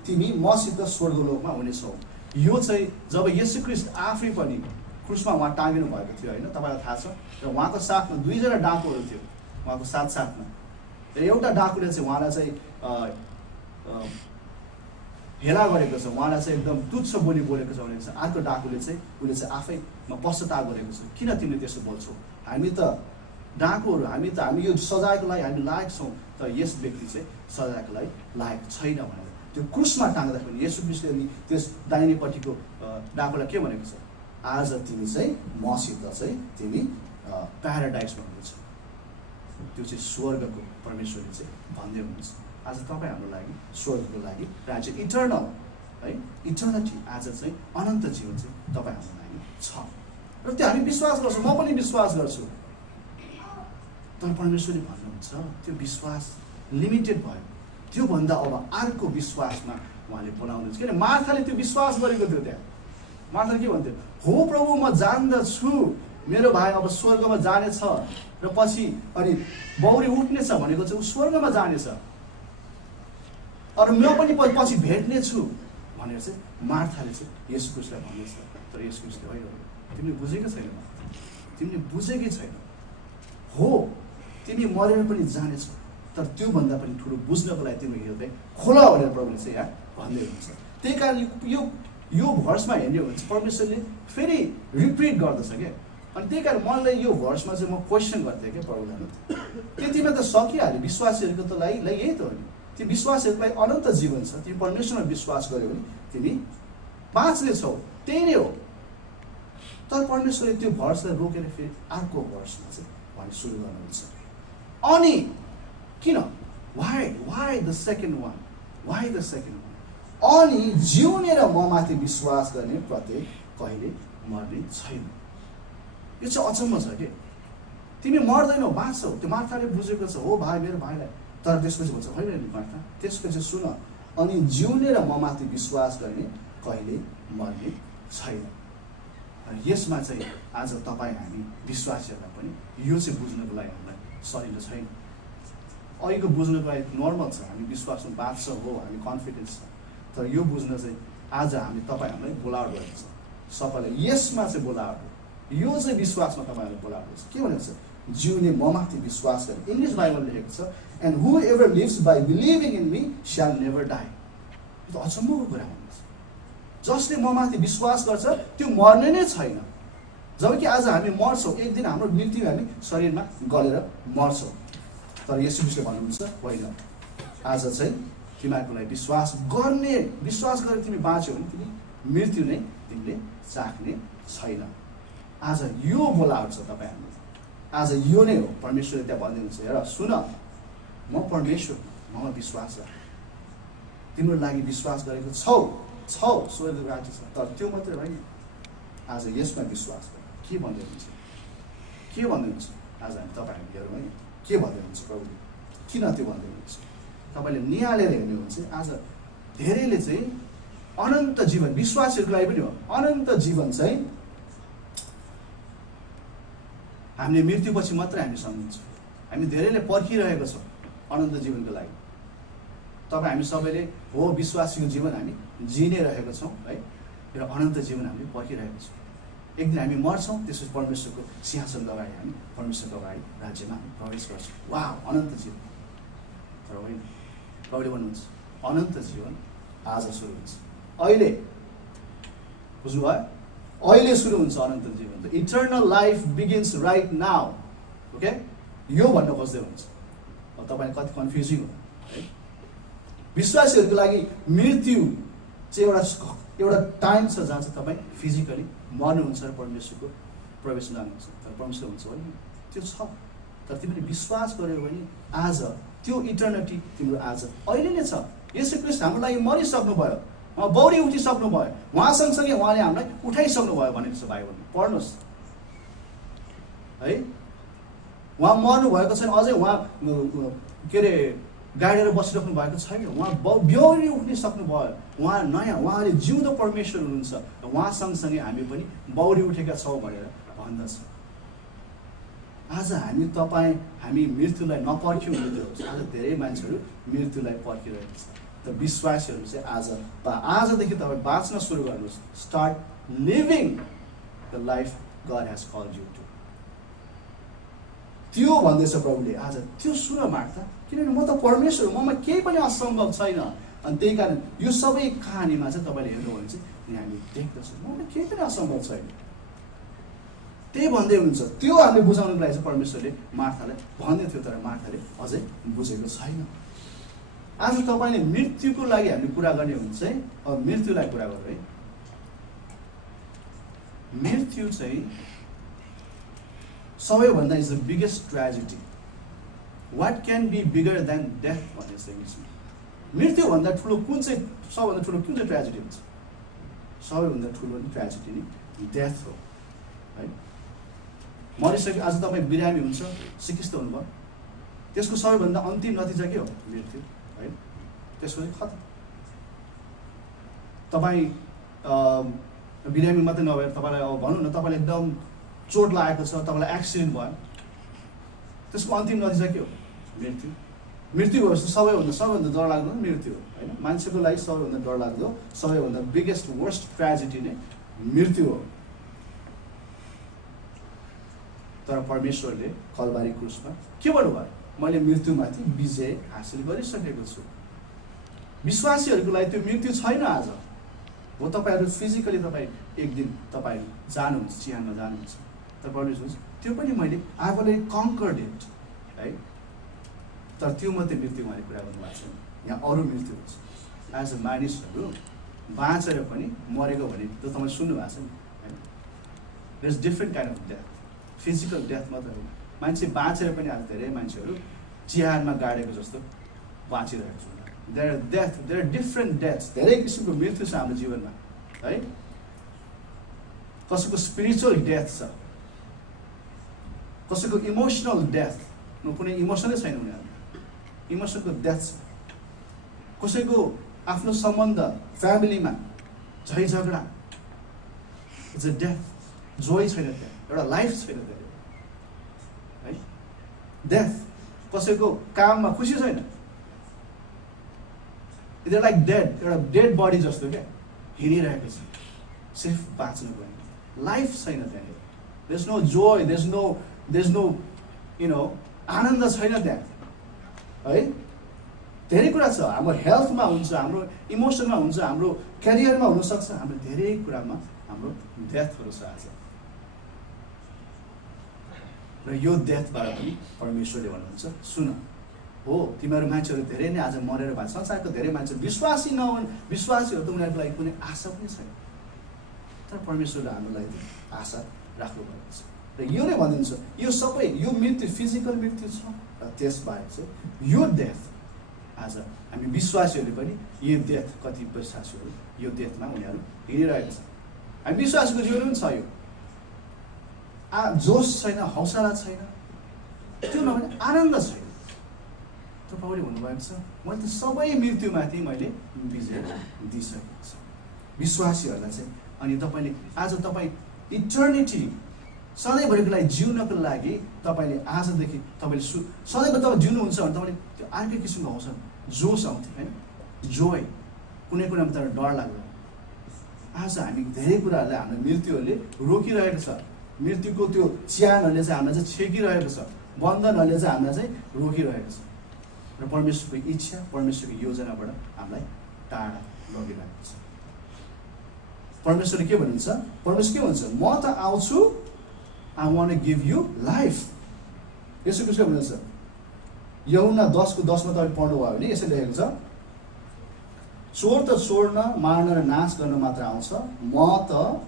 तिमी मसित स्वर्गलोकमा हुनेछौ। यो चाहिँ जब येशू ख्रीष्ट आफै पनि क्रुसमा उहाँ टाँगिनु भएको थियो होइन, तपाईँलाई थाहा छ। र उहाँको साथमा 2 जना डाकुहरू थियो उहाँको साथमा। र एउटा डाकुले चाहिँ उहाँलाई चाहिँ हेला गरेको छ, उहाँलाई चाहिँ एकदम तुच्छ बोली बोलेको छ भनेको छ। अर्को डाकुले चाहिँ उसले चाहिँ आफैमा पश्चाताप गरेको छ, किन तिमीले त्यसो बोल्छौ, हामी त डाकुहरू, हामी यो सजायको लागि हामी लायक छौँ तर यस व्यक्ति चाहिँ सजायको लागि लायक छैन भनेर त्यो क्रुसमा टाँग्दाखेरि येशू ख्रीष्टले त्यस दाहिनेपट्टिको डाकुलाई के भनेको छ, आज तिमी चाहिँ मसित चाहिँ तिमी प्याराडाइजमा हुनेछौ। त्यो चाहिँ स्वर्गको परमेश्वरले चाहिँ भन्दै हुनुहुन्छ। आज तपाईँ हाम्रो लागि स्वर्गको लागि राज्य इटर्नल है, इटर्निटी आज चाहिँ अनन्त जीवन चाहिँ तपाईँ हाम्रो लागि छ र त्यो हामी विश्वास गर्छौँ। म पनि विश्वास गर्छु। तर परमेश्वरले भन्नुहुन्छ त्यो विश्वास लिमिटेड भयो, त्योभन्दा अब अर्को विश्वासमा उहाँले बोलाउनुहुन्छ। किन मार्थाले त्यो विश्वास गरेको थियो। त्यहाँ मार्थाले के भन्थ्यो, हो प्रभु म जान्दछु मेरो भाइ अब स्वर्गमा जानेछ र पछि अनि बौरी उठ्नेछ भनेको चाहिँ ऊ स्वर्गमा जानेछ अरू म पनि पछि भेट्नेछु भनेर चाहिँ मार्थाले चाहिँ येशू ख्रीष्टलाई भन्दैछ। तर येशू ख्रीष्टले होइन, तिमीले बुझेकै छैन, तिमीले बुझेकै छैन। हो तिमी मरेर पनि जानेछौ तर त्योभन्दा पनि ठुलो बुझ्नको लागि तिम्रो हृदय खोला भनेर प्रभुले चाहिँ यहाँ भन्दै हुनुहुन्छ। त्यही कारण यो भर्समा हेर्ने हो भने परमेश्वरले फेरि रिपिट गर्दछ क्या। अनि त्यही कारण मलाई यो भर्समा चाहिँ म क्वेसन गर्थेँ क्या प्रभुलाई, त्यतिमा त सकिहाल्यो विश्वासीहरूको त लागि यही त हो नि। ती विश्वासीहरूलाई अनन्त जीवन छ। तिमी परमेश्वरमा विश्वास गर्यो भने तिमी बाँच्नेछौ, त्यही नै हो। तर परमेश्वरले त्यो भर्सलाई रोकेर फेरि अर्को भर्समा चाहिँ उहाँले सुरु गर्नुहुन्छ। अनि किन why the second one, why the second one, अनि जिउने र ममाथि विश्वास गर्ने प्रत्येक कहिले मर्ने छैन। यो चाहिँ अचम्म छ के, तिमी मर्दैनौ, बाँच्छौ। त्यो मार्थाले बुझेको छ, हो भाइ मेरो भाइलाई। तर त्यसपछि भन्छ होइन नि मार्था, त्यसपछि सुन, अनि जिउने र ममाथि विश्वास गर्ने कहिले मर्ने छैन। यसमा चाहिँ आज तपाईँ हामी विश्वासीहरूलाई पनि यो चाहिँ बुझ्नको लागि हामीलाई सजिलो छैन। अहिलेको बुझ्नको लागि नर्मल छ, हामी विश्वासमा बाँच्छ हो, हामी कन्फिडेन्स छ। तर यो बुझ्न चाहिँ आज हामी तपाईँ हामीलाई बोलावट गरेको छ, सबैलाई यसमा चाहिँ बोलावट हो। यो चाहिँ विश्वासमा तपाईँहरूलाई बोलावट छ। के भनेको छ? जिउने ममाथि विश्वास गर्ने। इङ्ग्लिस बाइबल लेखेको छ, and whoever lives by believing in me shall never die. यो त अचम्मको कुरा हुनुहुन्छ। जसले ममाथि विश्वास गर्छ त्यो मर्ने नै छैन। जबकि आज हामी मर्छौँ, एक दिन हाम्रो मृत्यु हामी शरीरमा गलेर मर्छौँ। तर यसो विषय भन्नुहुन्छ होइन, आज चाहिँ तिमीहरूको लागि विश्वास गरेर तिमी बाँच्यौ भने तिमी मृत्यु नै तिमीले चाख्ने छैन। आज यो बोलावट छ तपाईँ हामी, आज यो नै हो। परमेश्वरले त्यहाँ भनिदिनुहुन्छ, हेर सुन, म परमेश्वर, ममा विश्वास राख। तिम्रो लागि विश्वास गरेको छौ स्वर्ग राज्य छ। तर त्यो मात्रै होइन, आज यसमा विश्वास गर। के भन्दै हुनुहुन्छ, के भन्दै हुनुहुन्छ? आज हामी तपाईँहरू हेरौँ है, के भन्दै हुनुहुन्छ प्रभुले, किन त्यो भन्दै हुनुहुन्छ? तपाईँले निहालेर हेर्ने हो भने आज धेरैले चाहिँ अनन्त जीवन, विश्वासीहरूको लागि पनि हो, अनन्त जीवन चाहिँ हामीले मृत्युपछि मात्रै हामी सम्झिन्छौँ। हामी धेरैले पर्खिरहेको छौँ अनन्त जीवनको लागि। तपाईँ हामी सबैले हो विश्वासीको जीवन हामी जी नै रहेको छौँ है, र अनन्त जीवन हामीले पर्खिरहेको छौँ। एक दिन हामी मर्छौँ, त्यसपछि परमेश्वरको सिंहासनको अगाडि हामी परमेश्वरको अगाडि राज्यमा हामी प्रवेश गर्छौँ। वाह, अनन्त जीवन। तर होइन, प्रभुले भन्नुहुन्छ अनन्त जीवन आज सुरु हुन्छ, अहिले। बुझ्नुभयो? अहिले सुरु हुन्छ अनन्त जीवन। The eternal life begins right now. Okay, यो भन्न खोज्दै हुन्छ। तपाईँले कति कन्फ्युजिङ हो है। विश्वासीहरूको लागि मृत्यु चाहिँ एउटा टाइम छ जहाँ चाहिँ तपाईँ फिजिकली मर्नुहुन्छ र परमेश्वरको प्रवेश जानुहुन्छ। तर परमेश्वर हुन्छ होइन, त्यो छ। तर तिमीले विश्वास गर्यो भने आज त्यो इटर्निटी तिम्रो आज अहिले नै छ। येशू ख्रीष्ट हाम्रो लागि मरिसक्नुभयो, उहाँ बौरी उठिसक्नुभयो, उहाँ सँगसँगै उहाँले हामीलाई उठाइसक्नुभयो भनेको छ बाइबलमा। पढ्नुहोस् है, उहाँ मर्नु भएको छैन, अझै उहाँ के अरे गाडेर बसिराख्नु भएको छैन। उहाँ बेहोरी उठ्न सक्नुभयो, उहाँ नयाँ, उहाँले जिउँदो परमेश्वर हुनुहुन्छ। र उहाँ सँगसँगै हामी पनि बौरी उठेका छौँ भनेर भन्दछ। आज हामी मृत्युलाई नपर्ख्यौँ भने त्यो आज धेरै मान्छेहरू मृत्युलाई पर्खिरहेको छ। त विश्वासीहरू चाहिँ आजदेखि तपाईँ बाँच्न सुरु गर्नुहोस्। Start living the life God has called you to. त्यो भन्दैछ प्रभुले आज। त्यो सुन मार्था, किनभने म त परमेश्वर, ममा केही पनि असम्भव छैन। अनि त्यही कारण यो सबै कहानीमा चाहिँ तपाईँले हेर्नु भने चाहिँ हामी देख्दछौँ ममा केही पनि असम्भव छैन। त्यही भन्दै हुनुहुन्छ। त्यो हामीले बुझाउनुको लागि चाहिँ परमेश्वरले मार्थालाई भन्दै थियो, तर मार्थाले अझै बुझेको छैन। आज तपाईँले मृत्युको लागि हामीले कुरा गर्ने हुन्छ है। अब मृत्युलाई कुरा गरौँ है। मृत्यु चाहिँ सबैभन्दा is the biggest tragedy. What can be bigger than death भन्ने चाहिँ इङ्ग्लिसमा। मृत्युभन्दा ठुलो कुन चाहिँ, सबभन्दा ठुलो कुन चाहिँ ट्रेजेडी हुन्छ? सबैभन्दा ठुलो ट्रेजेडी नै डेथ हो है। मरिसक्यो, आज तपाईँ बिरामी हुन्छ, सिकिस्त हुनुभयो, त्यसको सबैभन्दा अन्तिम नतिजा के हो? मृत्यु है। त्यसपछि खतम। तपाईँ बिरामी मात्रै नभएर तपाईँलाई अब भनौँ न, तपाईँलाई एकदम चोट लागेको छ, तपाईँलाई एक्सिडेन्ट भयो, त्यसको अन्तिम नतिजा के हो? मृत्यु। मृत्यु भएपछि सबैभन्दा डरलाग्दो मृत्यु हो होइन। मान्छेको लागि सबैभन्दा डरलाग्दो, सबैभन्दा बिगेस्ट वर्स्ट ट्रेजेडी नै मृत्यु हो। तर परमेश्वरले कलवारी क्रुसमा के भन्नुभयो? मैले मृत्युमाथि विजय हासिल गरिसकेको छु। विश्वासीहरूको लागि त्यो मृत्यु छैन आज हो। तपाईँहरू फिजिकली तपाईँ एक दिन तपाईँ जानुहुन्छ, चिहानमा जानुहुन्छ, तर परमेश्वर त्यो पनि मैले आफूले कङ्कर्ड इट है। तर त्यो मात्रै मृत्यु उहाँले कुरा गर्नुभएको छैन। यहाँ अरू मृत्यु हुन्छ। आज मानिसहरू बाँचेर पनि मरेको भने त्यो तपाईँ सुन्नुभएको छ नि होइन। There is different kind of death, physical death मात्र होइन। मान्छे बाँचेर पनि आज धेरै मान्छेहरू चिहानमा गाडेको जस्तो बाँचिरहेको छ। देयर आर डिफ्रेन्ट डेथ्स, धेरै किसिमको मृत्यु छ हाम्रो जीवनमा है। कसैको स्पिरिचुअल डेथ छ, कसैको इमोसनल डेथ, कुनै इमोसनै छैन उनीहरू, इमोसनको डेथ छ। कसैको आफ्नो सम्बन्ध फ्यामिलीमा झै झगडा, इट्स अ डेथ, जोय छैन त्यहाँ, एउटा लाइफ छैन त्यहाँ है। डेथ, कसैको काममा खुसी छैन, इट्स लाइक डेड, एउटा डेड बडी जस्तो क्या हिँडिरहेको छ सिर्फ बाँच्नुको लागि, लाइफ छैन त्यहाँ। There is no joy, there is no ananda छैन त्यहाँ है। धेरै कुरा छ, हाम्रो हेल्थमा हुन्छ, हाम्रो इमोसनमा हुन्छ, हाम्रो क्यारियरमा हुनसक्छ, हाम्रो धेरै कुरामा हाम्रो डेथहरू छ आज। र यो डेथबाट पनि परमेश्वरले भन्नुहुन्छ सुन हो तिमीहरू मान्छेहरू धेरै नै आज मरेर भए, संसारको धेरै मान्छे विश्वासी विश्वासीहरू त उनीहरूको लागि कुनै आशा पनि छैन, तर परमेश्वरले हाम्रो लागि आशा राख्नु भएको छ। र यो नै भनिदिन्छ यो सबै, यो मृत्यु फिजिकल मृत्यु छ, र त्यसबाहेक चाहिँ यो डेथ आज हामी विश्वासीहरूले पनि यो डेथ, कति विश्वासीहरू यो डेथमा उनीहरू हिँडिरहेको छ। हामी विश्वासीको जीवन पनि छ यो, जोस छैन, हौसला छैन, त्यो नभने आनन्द छैन। तपाईँले भन्नुभएको छ मैले त सबै मृत्युमाथि मैले विजय दिइसकेको छु विश्वासीहरूलाई चाहिँ। अनि तपाईँले आज तपाईँ इटर्निटी सधैँभरिको लागि जिउनको लागि तपाईँले आजदेखि तपाईँले सधैँको तपाईँ जिउनुहुन्छ भने तपाईँले त्यो अर्कै किसिमको हौसला, जोस आउँथ्यो होइन, जोय, कुनै कुरामा तर डर लाग्दैन। आज हामी धेरै कुराहरूलाई हाम्रो मृत्युहरूले रोकिरहेको छ, मृत्युको त्यो च्यानहरूले चाहिँ हामीलाई चाहिँ छेकिरहेको छ, बन्धनहरूले चाहिँ हामीलाई चाहिँ रोकिरहेको छ। र परमेश्वरको इच्छा, परमेश्वरको योजनाबाट हामीलाई टाढा लगिरहेको छ। परमेश्वरले के भन्नुहुन्छ, परमेश्वर के भन्छ, म त आउँछु, I want to give you life. यसो के भन्नुहुन्छ, यूहन्ना 10:10 तपाईँ पढ्नुभयो भने यसरी लेखेको छ, चोर त छोड्न, मार्न र नाश गर्न मात्र आउँछ, म त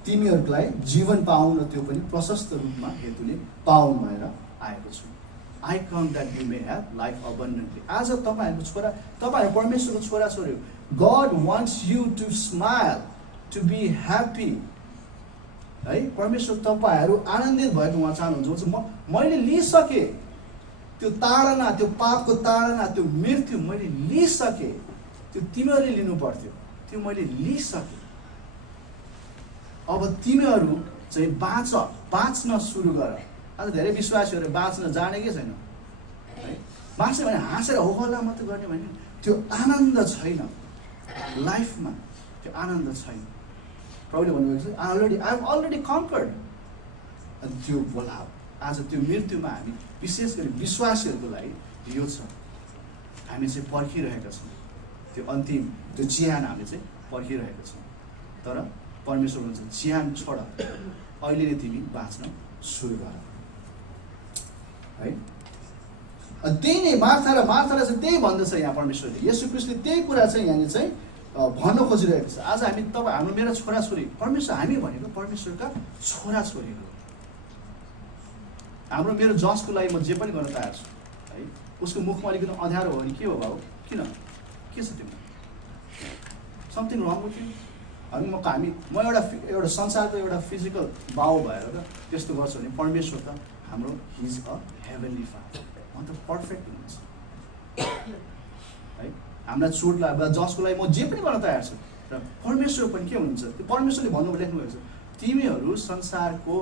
तिमीहरूलाई जीवन पाउन, त्यो पनि प्रशस्त रूपमा हेतुले पाउन भनेर आएको छु। I come that you may have life abundantly. आज तपाईँहरूको छोरा, तपाईँहरू परमेश्वरको छोरा छोरी, God wants you to smile, to be happy है। परमेश्वर तपाईँहरू आनन्दित भएको उहाँ चाहनुहुन्छ। मैले लिइसकेँ त्यो ताडना, त्यो पापको ताडना, त्यो मृत्यु मैले लिइसकेँ, त्यो तिमीहरूले लिनु पर्थ्यो, त्यो मैले लिइसकेँ। अब तिमीहरू चाहिँ बाँच्न सुरु गर। आज धेरै विश्वासीहरू बाँच्न जानेकै छैन है। बाँच्ने भने हाँसेर हो हल्ला मात्रै गर्ने भने त्यो आनन्द छैन लाइफमा, त्यो आनन्द छैन। प्रभुले भन्नुभएको छ आई हेभ अलरेडी कन्कर्ड। अनि त्यो बोलाव आज त्यो मृत्युमा हामी विशेष गरी विश्वासीहरूको लागि यो छ, हामी चाहिँ पर्खिरहेका छौँ, त्यो अन्तिम त्यो चिहान हामी चाहिँ पर्खिरहेका छौँ। तर परमेश्वर भन्छ चिहान छोड, अहिले नै तिमी बाँच्न सुरु गर है। त्यही नै मार्थालाई चाहिँ त्यही भन्दछ यहाँ परमेश्वरले, येशू ख्रीष्टले त्यही कुरा चाहिँ यहाँनिर चाहिँ भन्न खोजिरहेको छ। आज हामी तपाईँ, हाम्रो मेरा छोराछोरी, परमेश्वर, हामी भनेको परमेश्वरका छोराछोरीहरू। हाम्रो मेरो जसको लागि म जे पनि गर्न तयार छु है। उसको मुखमा अलिकति अँध्यारो हो भने के हो भाउ, किन के छ तिम्रो, समथिङ रङ विथ यु। म एउटा संसारको एउटा फिजिकल बाउ भएर त त्यस्तो गर्छु भने परमेश्वर त हाम्रो हिज अ हेभनली फादर, म त पर्फेक्ट हुनुहुन्छ है। हामीलाई चोट लाग्दा जसको लागि म जे पनि गर्न तयार छु, र परमेश्वर पनि के हुनुहुन्छ, त्यो परमेश्वरले लेख्नुभएको छ तिमीहरू संसारको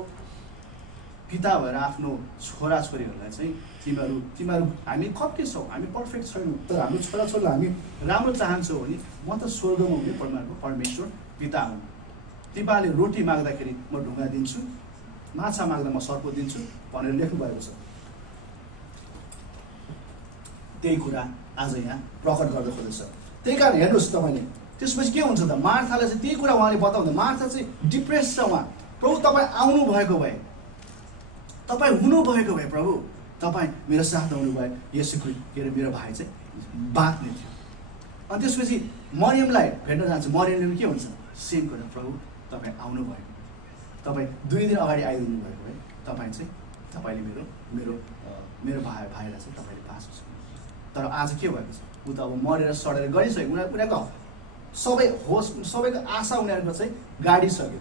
पिता भएर आफ्नो छोराछोरीहरूलाई चाहिँ तिमीहरू हामी कति छौँ, हामी पर्फेक्ट छैनौँ, तर हाम्रो छोराछोरीलाई हामी राम्रो चाहन्छौँ भने म त स्वर्गमा हुने परमेश्वर पिता हुन्। तिमीहरूले रोटी माग्दाखेरि म ढुङ्गा दिन्छु, माछा माग्दा म सर्प दिन्छु भनेर लेख्नु भएको छ। त्यही कुरा आज यहाँ प्रकट गर्दै खोज्दैछ। त्यही कारण हेर्नुहोस् तपाईँले, त्यसपछि के हुन्छ त, मार्थालाई चाहिँ त्यही कुरा उहाँले बताउँदा, मार्था चाहिँ डिप्रेस छ। उहाँ, प्रभु तपाईँ आउनु भएको भए, तपाईँ हुनुभएको भए, प्रभु तपाईँ मेरो साथ आउनु भए, यसो के अरे मेरो भाइ चाहिँ बाँच्ने थियो। अनि त्यसपछि मरियमलाई भेट्न जान्छ। मरियमले के भन्छ? सेम कुरा, प्रभु तपाईँ आउनुभयो, तपाईँ 2 दिन अगाडि आइदिनु भएको है, तपाईँले मेरो भाइलाई चाहिँ तपाईँले बाँच्नु छ। तर आज के भएको छ? ऊ त अब मरेर सडेर गइसक्यो। उनीहरूको सबैको आशा उनीहरूको चाहिँ गाडिसक्यो,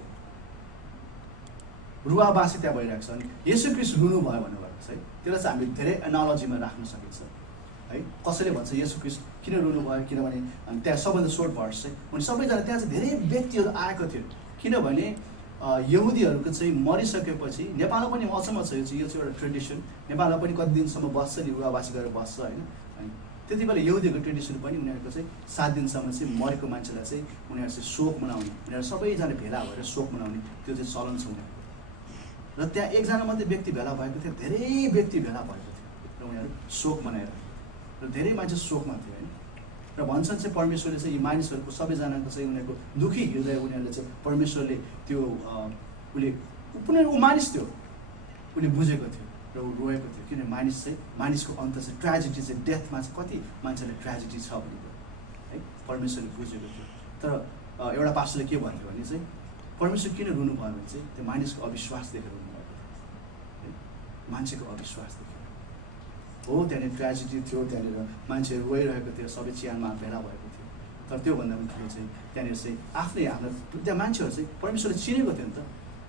रुवाबासी त्यहाँ भइरहेको छ। अनि येशू ख्रीष्ट रुनु भयो भन्नुभएको छ है। त्यसलाई चाहिँ हामीले धेरै एनालोजीमा राख्न सकिन्छ है। कसैले भन्छ येशू ख्रीष्ट किन रुनु भयो, किनभने त्यहाँ सबभन्दा सोर्ट भर्स चाहिँ अनि सबैजना त्यहाँ चाहिँ धेरै व्यक्तिहरू आएको थियो। किनभने यहुदीहरूको चाहिँ मरिसकेपछि नेपालमा पनि अचम्म छ, यो चाहिँ एउटा ट्रेडिसन। नेपालमा पनि कति दिनसम्म बस्छ नि, रुवाबासी गरेर बस्छ होइन। अनि त्यति बेला यहुदीहरूको ट्रेडिसन पनि उनीहरूको चाहिँ 7 दिनसम्म चाहिँ मरेको मान्छेलाई चाहिँ उनीहरू चाहिँ शोक मनाउने, उनीहरू सबैजना भेला भएर शोक मनाउने त्यो चाहिँ चलन छ उनीहरूको। र त्यहाँ एकजना मात्रै व्यक्ति भेला भएको थियो, धेरै व्यक्ति भेला भएको थियो र उनीहरू शोक मनाएर, र धेरै मान्छे शोकमा थियो होइन। र भन्छन् चाहिँ परमेश्वरले चाहिँ यी मानिसहरूको सबैजनाको चाहिँ उनीहरूको दुःखी हृदय उनीहरूले चाहिँ परमेश्वरले त्यो ऊ मानिस थियो, उसले बुझेको थियो र ऊ रोएको थियो। किन मानिसको अन्त चाहिँ ट्रेजेडी चाहिँ डेथमा चाहिँ कति मान्छेलाई ट्रेजेडी छ भनेको है परमेश्वरले बुझेको थियो। तर एउटा पास्टरले के भन्थ्यो भने चाहिँ परमेश्वर किन रुनु भयो भने चाहिँ त्यो मानिसको अविश्वास देखेर रुनु भएको थियो, मान्छेको अविश्वास देखेर हो। त्यहाँनिर ट्रेजेडी थियो, त्यहाँनिर मान्छेहरू रोइरहेको थियो, सबै चिहानमा भेला भएको थियो। तर त्योभन्दा पनि ठुलो चाहिँ त्यहाँनिर चाहिँ आफ्नै हाम्रो त्यहाँ मान्छेहरू चाहिँ परमेश्वरले चिनेको थियो नि त,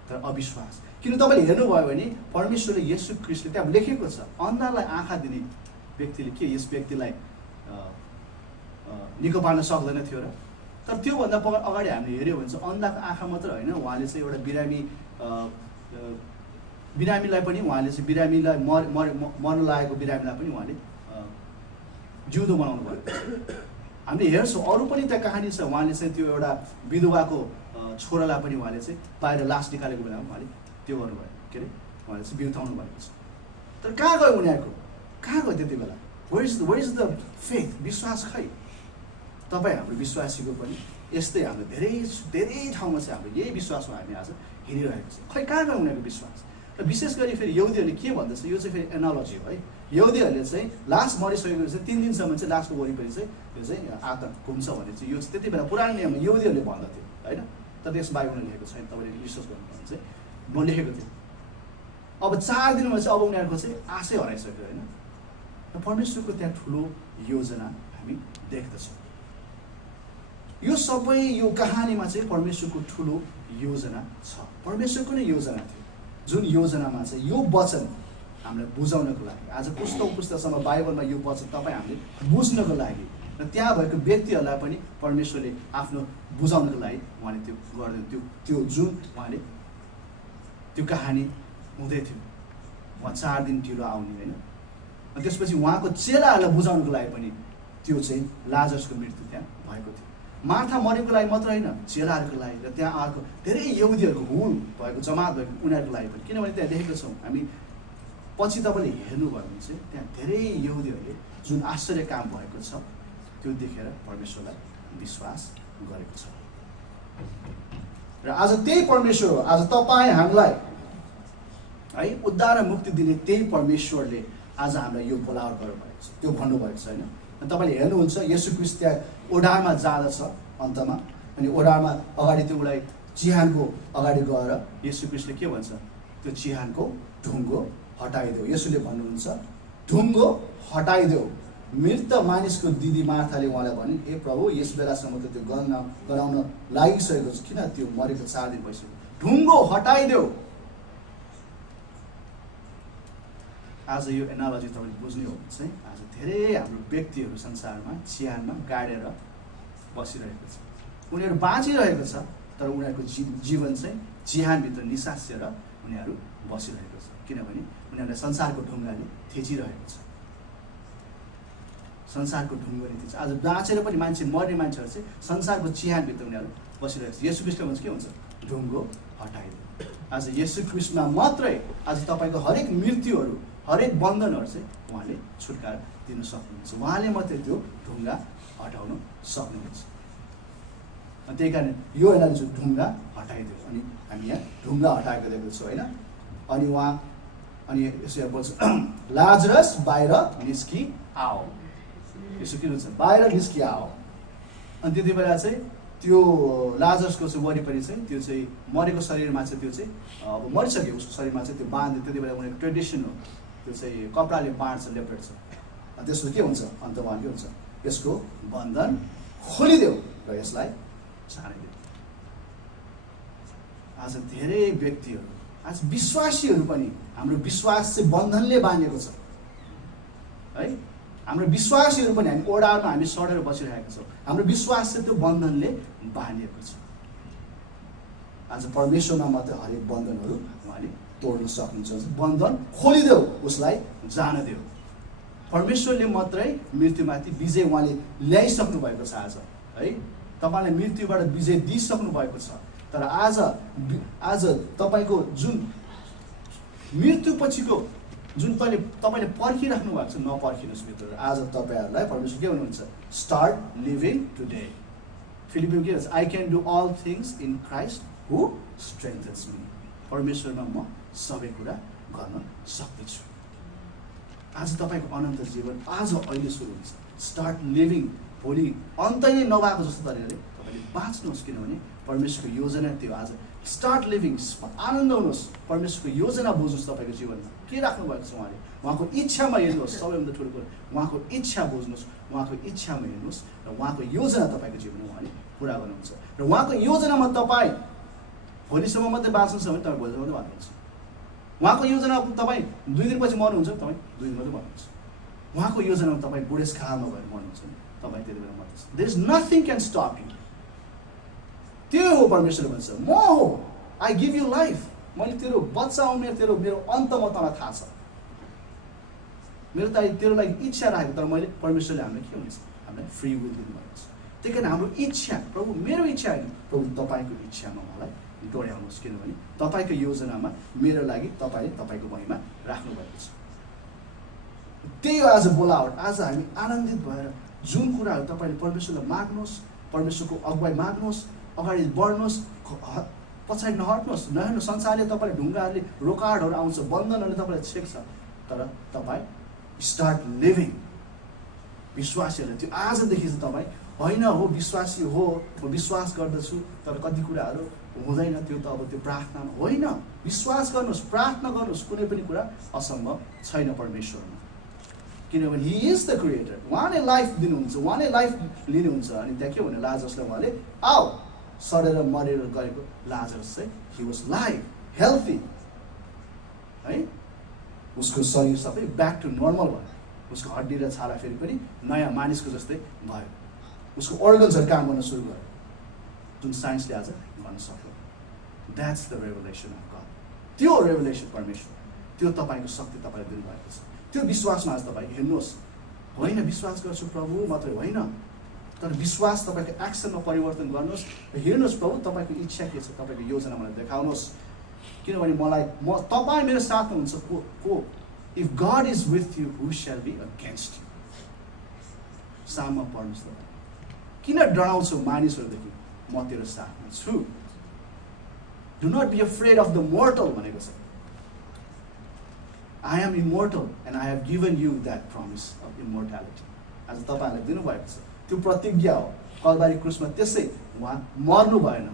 तर अविश्वास। किन तपाईँले हेर्नुभयो भने परमेश्वरले येशू ख्रीष्टले त्यहाँ लेखेको छ अन्धालाई आँखा दिने व्यक्तिले के यस व्यक्तिलाई निको पार्न सक्दैन थियो र। तर त्योभन्दा अगाडि हामीले हेऱ्यौँ भने चाहिँ अन्धाको आँखा मात्र होइन, उहाँले चाहिँ एउटा बिरामीलाई पनि उहाँले चाहिँ बिरामीलाई मर्न लागेको बिरामीलाई पनि उहाँले जिउँदो बनाउनु भयो। हामीले हेर्छौँ अरू पनि त्यहाँ कहानी छ, उहाँले चाहिँ त्यो एउटा विधवाको छोरालाई पनि उहाँले चाहिँ बाहिर लास निकालेको बेलामा उहाँले त्यो गर्नुभयो, के अरे उहाँले चाहिँ बिउताउनु भएको छ। तर कहाँ गयो उनीहरूको, कहाँ गयो त्यति बेला? Where is the faith? विश्वास खै? तपाईँ हाम्रो विश्वासीको पनि यस्तै हाम्रो धेरै ठाउँमा चाहिँ हाम्रो यही विश्वासमा हामी आज हिँडिरहेको छ। खै कहाँ गयो उनीहरूको विश्वास? र विशेष गरी फेरि यहुदीहरूले के भन्दछ, यो चाहिँ फेरि एनालोजी हो है। यहुदीहरूले चाहिँ लास मरिसकेको चाहिँ 3 दिनसम्म चाहिँ लासको वरिपरि चाहिँ त्यो चाहिँ आत्मा घुम्छ भने चाहिँ यो चाहिँ त्यति बेला पुरानो नियममा यहुदीहरूले भन्दथ्यो होइन। तर त्यस बाइबलमा लेखेको छैन, तपाईँले विश्वास गर्नुभयो भने चाहिँ म लेखेको थिएँ। अब 4 दिनमा चाहिँ अब उनीहरूको चाहिँ आशै हराइसक्यो होइन। र परमेश्वरको त्यहाँ ठुलो योजना हामी देख्दछौँ। यो सबै यो कहानीमा चाहिँ परमेश्वरको ठुलो योजना छ, परमेश्वरको नै योजना थियो, जुन योजनामा चाहिँ यो वचन हामीलाई बुझाउनको लागि आज पुस्तकसम्म बाइबलमा यो वचन तपाईँ हामीले बुझ्नको लागि र त्यहाँ भएको व्यक्तिहरूलाई पनि परमेश्वरले आफ्नो बुझाउनको लागि उहाँले त्यो गरिदिनु। त्यो जुन उहाँले त्यो कहानी हुँदै थियो, उहाँ 4 दिन ढिलो आउने होइन। अनि त्यसपछि उहाँको चेलाहरूलाई बुझाउनको लागि पनि त्यो चाहिँ लाजरसको मृत्यु त्यहाँ भएको थियो। मार्था मरेको लागि मात्र होइन, चेलाहरूको लागि र त्यहाँ आएको धेरै यहुदीहरूको हुल भएको जमात भएको उनीहरूको लागि पनि। किनभने त्यहाँ देखेको छौँ हामी, पछि तपाईँले हेर्नुभयो भने चाहिँ त्यहाँ धेरै यहुदीहरूले जुन आश्चर्य काम भएको छ त्यो देखेर परमेश्वरलाई विश्वास गरेको छ। र आज त्यही परमेश्वर हो, आज तपाईँ हामीलाई है उद्धार र मुक्ति दिने त्यही परमेश्वरले आज हामीलाई यो बोलावट गर्नुभएको छ, त्यो भन्नुभएको छ होइन। तपाईँले हेर्नुहुन्छ येशू ख्रीष्ट त्यहाँ ओडारमा जाँदछ अन्तमा, अनि ओडारमा अगाडि त्यो उसलाई चिहानको अगाडि गएर येशू ख्रीष्टले के भन्छ, त्यो चिहानको ढुङ्गो हटाइदेऊ। येशूले भन्नुहुन्छ ढुङ्गो हटाइदेऊ। मृत मानिसको दिदी मार्थाले उहाँलाई भने, ए प्रभु यस बेलासम्म त त्यो गराउन लागिसकेको छ, किन त्यो मरेको 4 दिन भइसक्यो, ढुङ्गो हटाइदेऊ। आज यो एनालोजी तपाईँले बुझ्ने हो भने चाहिँ आज धेरै हाम्रो व्यक्तिहरू संसारमा चिहानमा गाडेर बसिरहेको छ। उनीहरू बाँचिरहेको छ तर उनीहरूको जीवन चाहिँ चिहानभित्र निसासिएर उनीहरू बसिरहेको छ, किनभने उनीहरूलाई संसारको ढुङ्गाले थिचिरहेको छ। संसारको ढुङ्गाले थिच्छ। आज बाँचेर पनि मान्छे मर्ने मान्छेहरू चाहिँ संसारको चिहानभित्र उनीहरू बसिरहेको छ। येशू ख्रीष्टले भन्छ के हुन्छ, ढुङ्गो हटाइदियो। आज येशू ख्रीष्टमा मात्रै आज तपाईँको हरेक मृत्युहरू, हरेक बन्धनहरू चाहिँ उहाँले छुटकारा दिन सक्नुहुन्छ, उहाँले मात्रै त्यो ढुङ्गा हटाउन सक्नुहुन्छ। त्यही कारण यो एनालोजी ढुङ्गा हटाइदियो। अनि हामी यहाँ ढुङ्गा हटाएको देखेको छौँ होइन। अनि यसो बोल्छ लाजरस बाहिर निस्कि आओ। यसो के भन्छ, बाहिर निस्कि आओ। अनि त्यति बेला चाहिँ त्यो लाजरसको चाहिँ वरिपरि चाहिँ त्यो चाहिँ मरेको शरीरमा चाहिँ त्यो चाहिँ अब मरिसक्यो उसको शरीरमा चाहिँ त्यो बाँध्यो। त्यति बेला उनीहरूको ट्रेडिसन हो, त्यो चाहिँ कपडाले बाँड्छ, लेपेट्छ। अनि त्यसको के हुन्छ अन्तमा के हुन्छ, यसको बन्धन खोलिदेऊ र यसलाई छानिदेऊ। आज धेरै व्यक्तिहरू, आज विश्वासीहरू पनि हाम्रो विश्वास चाहिँ बन्धनले बाँधिएको छ है। हाम्रो विश्वासीहरू पनि हामी ओडारमा हामी सडेर बसिरहेका छौँ। हाम्रो विश्वास चाहिँ त्यो बन्धनले बाँधिएको छ। आज परमेश्वरमा मात्रै हरेक बन्धनहरू उहाँले तोड्न सक्नुहुन्छ। बन्धन खोलिदेऊ, उसलाई जान देऊ। परमेश्वरले मात्रै मृत्युमाथि विजय उहाँले ल्याइसक्नु भएको छ आज है। तपाईँलाई मृत्युबाट विजय दिइसक्नु भएको छ। तर आज तपाईँको जुन मृत्यु पछिको जुन तपाईँले पर्खिराख्नु भएको छ, नपर्खिनुहोस् मित्रहरू। आज तपाईँहरूलाई परमेश्वर के भन्नुहुन्छ, स्टार्ट लिभिङ टुडे। फिलिपियन के भन्छ, I can do all things in Christ who strengthens me. परमेश्वरमा म सबै कुरा गर्न सक्दछु। आज तपाईँको अनन्त जीवन आज अहिले सुरु हुन्छ। Start living. भोलि अन्तै नै नभएको जस्तो तरिकाले तपाईँले बाँच्नुहोस्, किनभने परमेश्वरको योजना त्यो। आज स्टार्ट लिभिङ, आनन्द हुनुहोस्, परमेश्वरको योजना बुझ्नुहोस्। तपाईँको जीवनमा के राख्नु भएको छ उहाँले, उहाँको इच्छामा हेर्नुहोस्। सबैभन्दा ठुलो कुरो उहाँको इच्छा बुझ्नुहोस्, उहाँको इच्छामा हेर्नुहोस् र उहाँको योजना तपाईँको जीवनमा उहाँले पुरा गर्नुहुन्छ। र उहाँको योजनामा तपाईँ भोलिसम्म मात्रै बाँच्नुहुन्छ भने तपाईँ भोलिसम्म मात्रै बाँच्नुहुन्छ। उहाँको योजना तपाईँ 2 दिनपछि मर्नुहुन्छ, तपाईँ 2 दिन मात्रै मर्नुहुन्छ। उहाँको योजनामा तपाईँ बुढेसकालमा भएर मर्नुहुन्छ भने तपाईँ त्यति बेला मर्नुहुन्छ। There is nothing can stop you. त्यो हो परमेश्वरले भन्छ, म हो, आई गिभ यु लाइफ। मैले तेरो बच्चा उमेर, तेरो मेरो अन्त म तँलाई थाहा छ। मेरो तेरो लागि इच्छा राखेको, तर मैले परमेश्वरले हामीलाई के हुन्छ, हामीलाई फ्री विल दिनुभएको छ। त्यही कारण हाम्रो इच्छा, प्रभु मेरो इच्छा होइन, प्रभु तपाईँको इच्छामा मलाई डोर्याउनुहोस्, किनभने तपाईँको योजनामा मेरो लागि तपाईँले तपाईँको महिमा राख्नु भएको छ। त्यही हो आज बोलावट। आज हामी आनन्दित भएर जुन कुराहरू तपाईँले परमेश्वरलाई माग्नुहोस्, परमेश्वरको अगुवाई माग्नुहोस्, अगाडि बढ्नुहोस्, पछाडि नहट्नुहोस्। नहेर्नु संसारले तपाईँले ढुङ्गाहरूले रोकाडहरू आउँछ, बन्धनहरूले तपाईँलाई छेक्छ, तर तपाईँ स्टार्ट लिभिङ। विश्वासीहरूले त्यो आजदेखि चाहिँ तपाईँ होइन हो विश्वासी हो, म विश्वास गर्दछु, तर कति कुराहरू हुँदैन, त्यो त अब त्यो प्रार्थनामा होइन। विश्वास गर्नुहोस्, प्रार्थना गर्नुहोस्, कुनै पनि कुरा असम्भव छैन परमेश्वरमा, किनभने हि इज द क्रिएटर। उहाँले लाइफ दिनुहुन्छ, उहाँले लाइफ लिनुहुन्छ। अनि त्यहाँ के भन्यो, लाजरसलाई उहाँले आऊ, सडेर मरेर गएको लाजरस चाहिँ हि वाज लाइभ, हेल्थी है। उसको शरीर सबै ब्याक टु नर्मल भयो। उसको हड्डी र छाला फेरि पनि नयाँ मानिसको जस्तै भयो। उसको अर्गन्सहरू काम गर्न सुरु गर्यो, जुन साइन्सले आज गर्न सक्यो। That's the revelation of God. त्यो रेभलेसन परमेश्वर, त्यो तपाईँको शक्ति तपाईँले दिनुभएको छ। त्यो विश्वासमा आज तपाईँ हेर्नुहोस्। होइन विश्वास गर्छु प्रभु मात्रै होइन, तर विश्वास तपाईँको एक्सनमा परिवर्तन गर्नुहोस् र हेर्नुहोस् प्रभु तपाईँको इच्छा के छ, तपाईँको योजना मलाई देखाउनुहोस्। किनभने तपाईँ मेरो साथमा हुन्छ को if God is with you who shall be against you. साममा पढ्नुहोस् तपाईँ। किन डराउँछौ मानिसहरूदेखि, म तेरो साथमा छु। Do not be afraid of the mortal भनेको छ। I am immortal and I have given you that promise of immortality. आज तपाईँहरूलाई दिनुभएको छ त्यो प्रतिज्ञा हो। कलबारी क्रुसमा त्यसै उहाँ मर्नु भएन,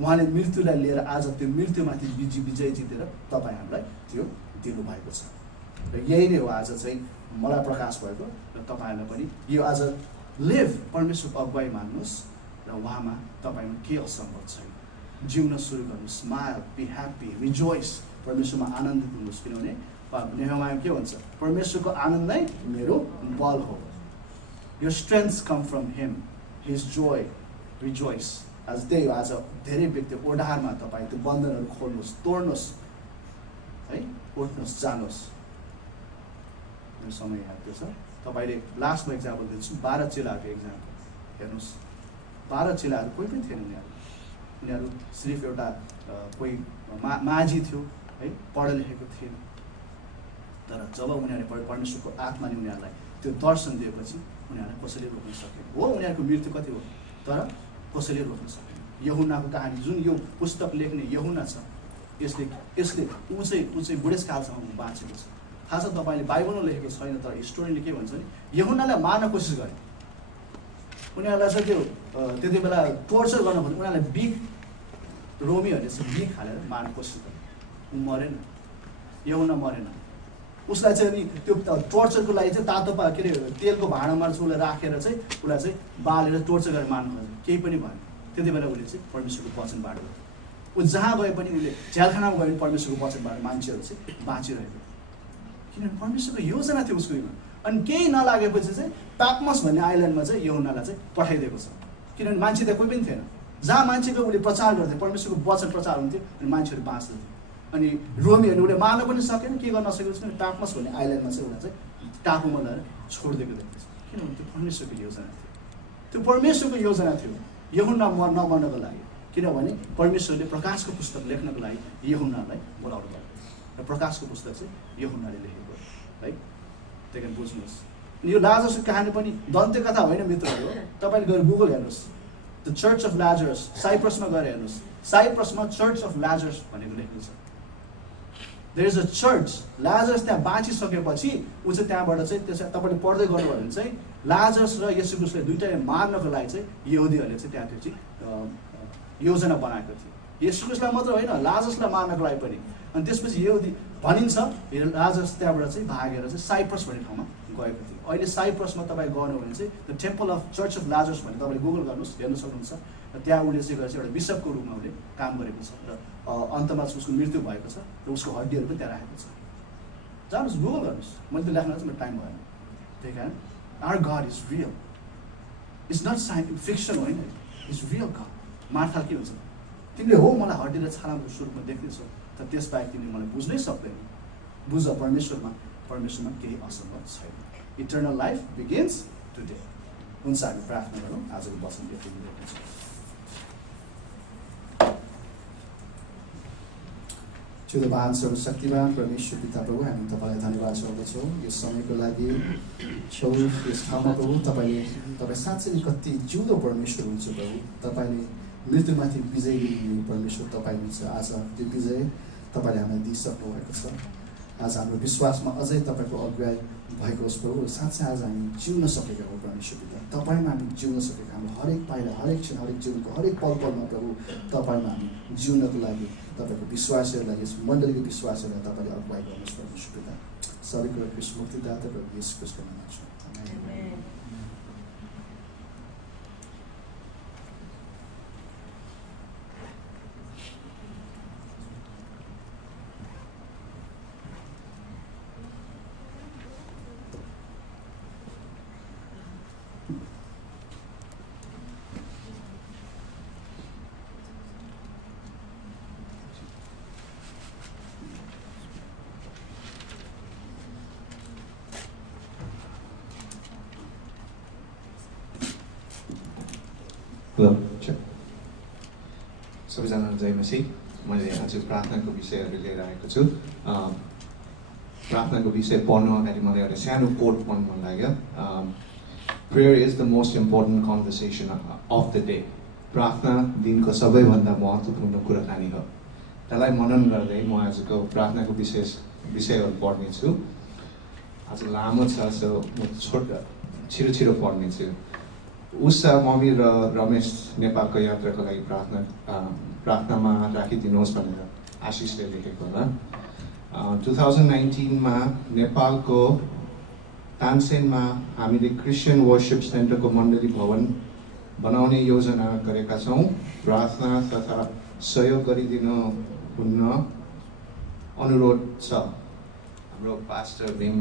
उहाँले मृत्युलाई लिएर आज त्यो मृत्युमाथि विजय जितेर तपाईँहरूलाई त्यो दिनुभएको छ। र यही नै हो आज चाहिँ मलाई प्रकाश भएको र तपाईँहरूलाई पनि यो आज लिभ, परमेश्वरको अगुवाई मान्नुहोस् र उहाँमा तपाईँमा के असम्भव छैन। जिउन सुरु गर्नुहोस्, स्माइल, बी ह्याप्पी, रिजोइस, परमेश्वरमा आनन्दित हुनुहोस्। किनभने नेहमायामा के भन्छ, परमेश्वरको आनन्द नै मेरो बल हो। Your strengths come from him, his joy, rejoice. आज त्यही हो। आज धेरै व्यक्ति ओडारमा तपाईँ त्यो बन्धनहरू खोल्नुहोस्, तोड्नुहोस् है, उठ्नुहोस्, जानुहोस्। मेरो समय याद छ। तपाईँले लास्टमा इक्जाम्पल दिन्छु, 12 चेलाहरूको इक्जाम्पल हेर्नुहोस्। 12 चेलाहरू कोही पनि थिएन। उनीहरू सिर्फ एउटा कोही माझी थियो है, पढ लेखेको थिएन। तर जब उनीहरूले परमेश्वरको आत्माले उनीहरूलाई त्यो दर्शन दिएपछि उनीहरूलाई कसैले रोक्न सकेन। हो उनीहरूको मृत्यु कति हो, तर कसैले रोक्न सकेन। यहुनाको कहानी, जुन यो पुस्तक लेख्ने यहुना छ, यसले ऊ चाहिँ बुढेसकालसम्म बाँचेको छ। थाहा छ तपाईँले, बाइबलमा लेखेको छैन, तर हिस्टोरियनले के भन्छ नि, यहुनालाई मार्न कोसिस गरे। उनीहरूलाई चाहिँ त्यो त्यति बेला टोर्चर गर्न खोज्यो उनीहरूलाई बिग रोमीहरूले चाहिँ बिग हालेर मार्न कोसिस गर्यो ऊ मरेन यहुना मरेन उसलाई चाहिँ अनि त्यो टोर्चरको लागि चाहिँ तातो के अरे तेलको भाँडामा चाहिँ उसलाई राखेर चाहिँ उसलाई चाहिँ बालेर टोर्चर गरेर मार्नु खोज्यो केही पनि भएन त्यति बेला उसले चाहिँ परमेश्वरको वचन बाँड्यो ऊ जहाँ गए पनि उसले झ्यालखानामा गयो भने परमेश्वरको वचनबाट मान्छेहरू चाहिँ बाँचिरहेको किनभने परमेश्वरको योजना थियो उसको अनि केही नलागेपछि चाहिँ पाक्मस भन्ने आइल्यान्डमा चाहिँ यहुनालाई चाहिँ पठाइदिएको छ किनभने मान्छे त्यहाँ कोही पनि थिएन जहाँ मान्छेको उसले प्रचार गर्थ्यो परमेश्वरको वचन प्रचार हुन्थ्यो अनि मान्छेहरू बाँच्दथे अनि रोमीहरूले उसले मार्न पनि सकेन के गर्न सकेको छैन पाक्मस भन्ने आइल्यान्डमा चाहिँ उसलाई चाहिँ टापुमा लगेर छोडिदिएको देख्दैछ किनभने त्यो परमेश्वरको योजना थियो त्यो परमेश्वरको योजना थियो यहुना नमर्नको लागि किनभने परमेश्वरले प्रकाशको पुस्तक लेख्नको लागि यहुनालाई बोलाउनु भयो र प्रकाशको पुस्तक चाहिँ यहुनाले लेखेको है त्यही कारण बुझ्नुहोस् यो लाजरसको कहानी पनि दन्त्य कथा होइन मित्रहरू तपाईँले गएर गुगल हेर्नुहोस् द चर्च अफ लाजरस साइप्रसमा गएर हेर्नुहोस् साइप्रसमा चर्च अफ लाजरस भनेको लेखेको छ there is a church Lazarus त्यहाँ बाँचिसकेपछि ऊ चाहिँ त्यहाँबाट चाहिँ त्यसै तपाईँले पढ्दै गर्नुभयो भने चाहिँ लाजरस र येशू क्रिस्टलाई दुइटैले मार्नको लागि चाहिँ यहुदीहरूले चाहिँ त्यहाँ त्यो चाहिँ योजना बनाएको थियो येशू क्रिस्टलाई मात्र होइन लाजरसलाई मार्नको लागि पनि अनि त्यसपछि यहुदी भनिन्छ लाजरस त्यहाँबाट चाहिँ भागेर चाहिँ साइप्रस भन्ने ठाउँमा गएको थियो अहिले साइप्रसमा तपाईँ गर्नु भने चाहिँ the temple of church of Lazarus भन्ने तपाईँले गुगल गर्नुहोस् हेर्न सक्नुहुन्छ र त्यहाँ उसले चाहिँ गएर एउटा बिसपको रूपमा उसले काम गरेको छ र अन्तमा चाहिँ उसको मृत्यु भएको छ र उसको हड्डीहरू पनि त्यहाँ राखेको छ जानुहोस् गुगल गर्नुहोस् मैले त्यो लेख्न चाहिँ मेरो टाइम भएन त्यही कारण our God is real it's not fiction होइन इट्स रियल गड मार्था के हुन्छ तिमीले हो मलाई हड्डी र छालाको स्वरूपमा देख्दैछौ तर त्यसबाहेक तिमीले मलाई बुझ्नै सक्दैन बुझ परमेश्वरमा केही असम्भव छैन इटर्नल लाइफ बिगिन्स टुडे हुन्छ हामी प्रार्थना गरौँ आजको वचन यति छ चुदबान सर्वशक्तिमान परमेश्वर पिता प्रभु हामी तपाईँलाई धन्यवाद चढाउँदछौँ यो समयको लागि छौ यस ठाउँमा प्रभु तपाईँ साँच्चै नै कति जिउँदो परमेश्वर हुनुहुन्छ प्रभु तपाईँले मृत्युमाथि विजय लिने परमेश्वर तपाईँ हुनुहुन्छ आज त्यो विजय तपाईँले हामीलाई दिइसक्नु भएको छ आज हाम्रो विश्वासमा अझै तपाईँको अगुवाई भएको होस् प्रभु साँच्चै आज हामी जिउन सकेका हौँ परमेश्वर पिता तपाईँमा हामी जिउन सकेका हाम्रो हरेक पाइला हरेक क्षण हरेक जीवनको हरेक पलमा प्रभु तपाईँमा हामी जिउनको लागि तपाईँको विश्वासहरूलाई यस मण्डलीको विश्वासहरूलाई तपाईँले अगुवाई गर्नुहोस् परमेश्वर पिता सबै कुरा कृष्ण मुक्तिदाता प्रभु येशू ख्रीष्टको नाममा छ सबैजनालाई जय मसीह मैले आज प्रार्थनाको विषयहरू लिएर आएको छु प्रार्थनाको विषय पढ्नु अगाडि मलाई एउटा सानो कोट पढ्नु मन लाग्यो prayer is the most important conversation of the day प्रार्थना दिनको सबैभन्दा महत्त्वपूर्ण कुराकानी हो त्यसलाई मनन गर्दै म आजको प्रार्थनाको विषयहरू पढ्नेछु आज लामो छ सो म छिटो पढ्नेछु उषा मम्मी र रमेश नेपालको यात्राको लागि प्रार्थनामा राखिदिनुहोस् भनेर आशिषले लेखेको होला 2019 नेपालको तानसेनमा हामीले क्रिस्चियन वर्शिप सेन्टरको मण्डली भवन बनाउने योजना गरेका छौँ प्रार्थना तथा सहयोग गरिदिनु हुन्न अनुरोध छ हाम्रो पास्टर भीम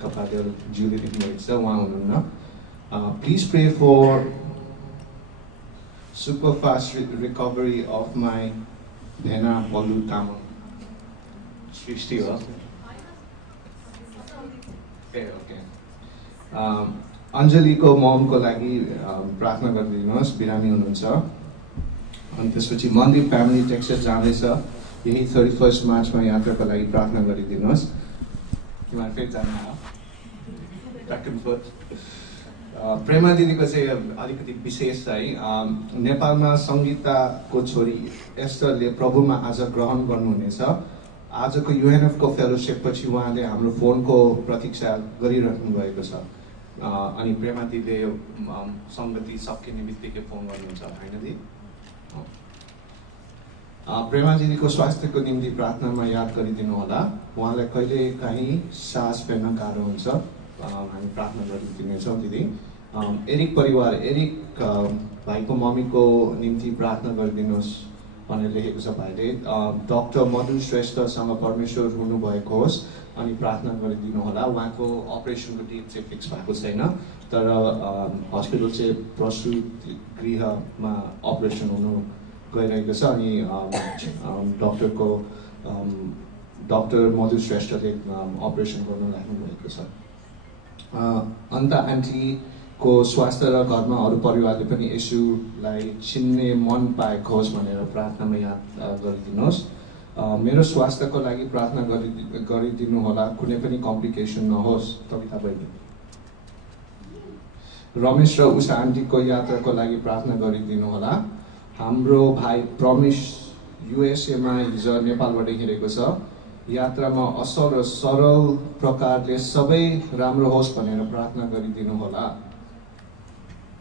कपादेलज्यूले लेख्नुभएको छ उहाँ हुनुहुन्न please pray for super fast recovery of my Dhena Balu Tamang. Srishti ho? Okay. Anjali ko mom ko lagi प्रार्थना गरिदिनुहोस् बिरामी हुनुहुन्छ अनि त्यसपछि मन्दिर फ्यामिली टेक्सस जाँदैछ यही 31 मार्चमा यात्राको लागि प्रार्थना गरिदिनुहोस् तिमीहरू फेरि जानु हो ब्याक एन्ड फोर्थ प्रेमा दिदीको चाहिँ अलिकति विशेष है नेपालमा सङ्गीताको छोरी एस्टरले प्रभुमा आज ग्रहण गर्नुहुनेछ आजको युएनएफको फेलोसिप पछि उहाँले हाम्रो फोनको प्रतीक्षा गरिराख्नु भएको छ अनि प्रेमा दिदीले सङ्गति सकिने बित्तिकै फोन गर्नुहुन्छ होइन दि? प्रेमा दिदीको स्वास्थ्यको निम्ति प्रार्थनामा याद गरिदिनु होला। उहाँलाई कहिले काहीँ सास फेर्न गाह्रो हुन्छ, हामी प्रार्थना गरिदिनेछौँ दिदी। एरिक परिवार, एरिक भाइको मम्मीको निम्ति प्रार्थना गरिदिनुहोस् भनेर लेखेको छ भाइले। डाक्टर मधु श्रेष्ठसँग परमेश्वर हुनुभएको होस् अनि प्रार्थना गरिदिनु होला। उहाँको अपरेसनको डेट चाहिँ फिक्स भएको छैन, तर हस्पिटल चाहिँ प्रसुति गृहमा अपरेसन हुनु गइरहेको छ अनि डाक्टर मधु श्रेष्ठले अपरेसन गर्नु लाग्नुभएको छ। अन्त आन्टीको स्वास्थ्य र घरमा अरू परिवारले पनि यसुलाई चिन्ने मन पाएको होस् भनेर प्रार्थनामा याद गरिदिनुहोस्। मेरो स्वास्थ्यको लागि प्रार्थना गरिदिनु होला, कुनै पनि कम्प्लिकेसन नहोस्। कविता बहिनी। रमेश र उषा आन्टीको यात्राको लागि प्रार्थना गरिदिनु होला। हाम्रो भाइ प्रमेश युएसएमा हिजो नेपालबाट हिँडेको छ। यात्रामा असल र सरल प्रकारले सबै राम्रो होस् भनेर प्रार्थना गरिदिनु होला।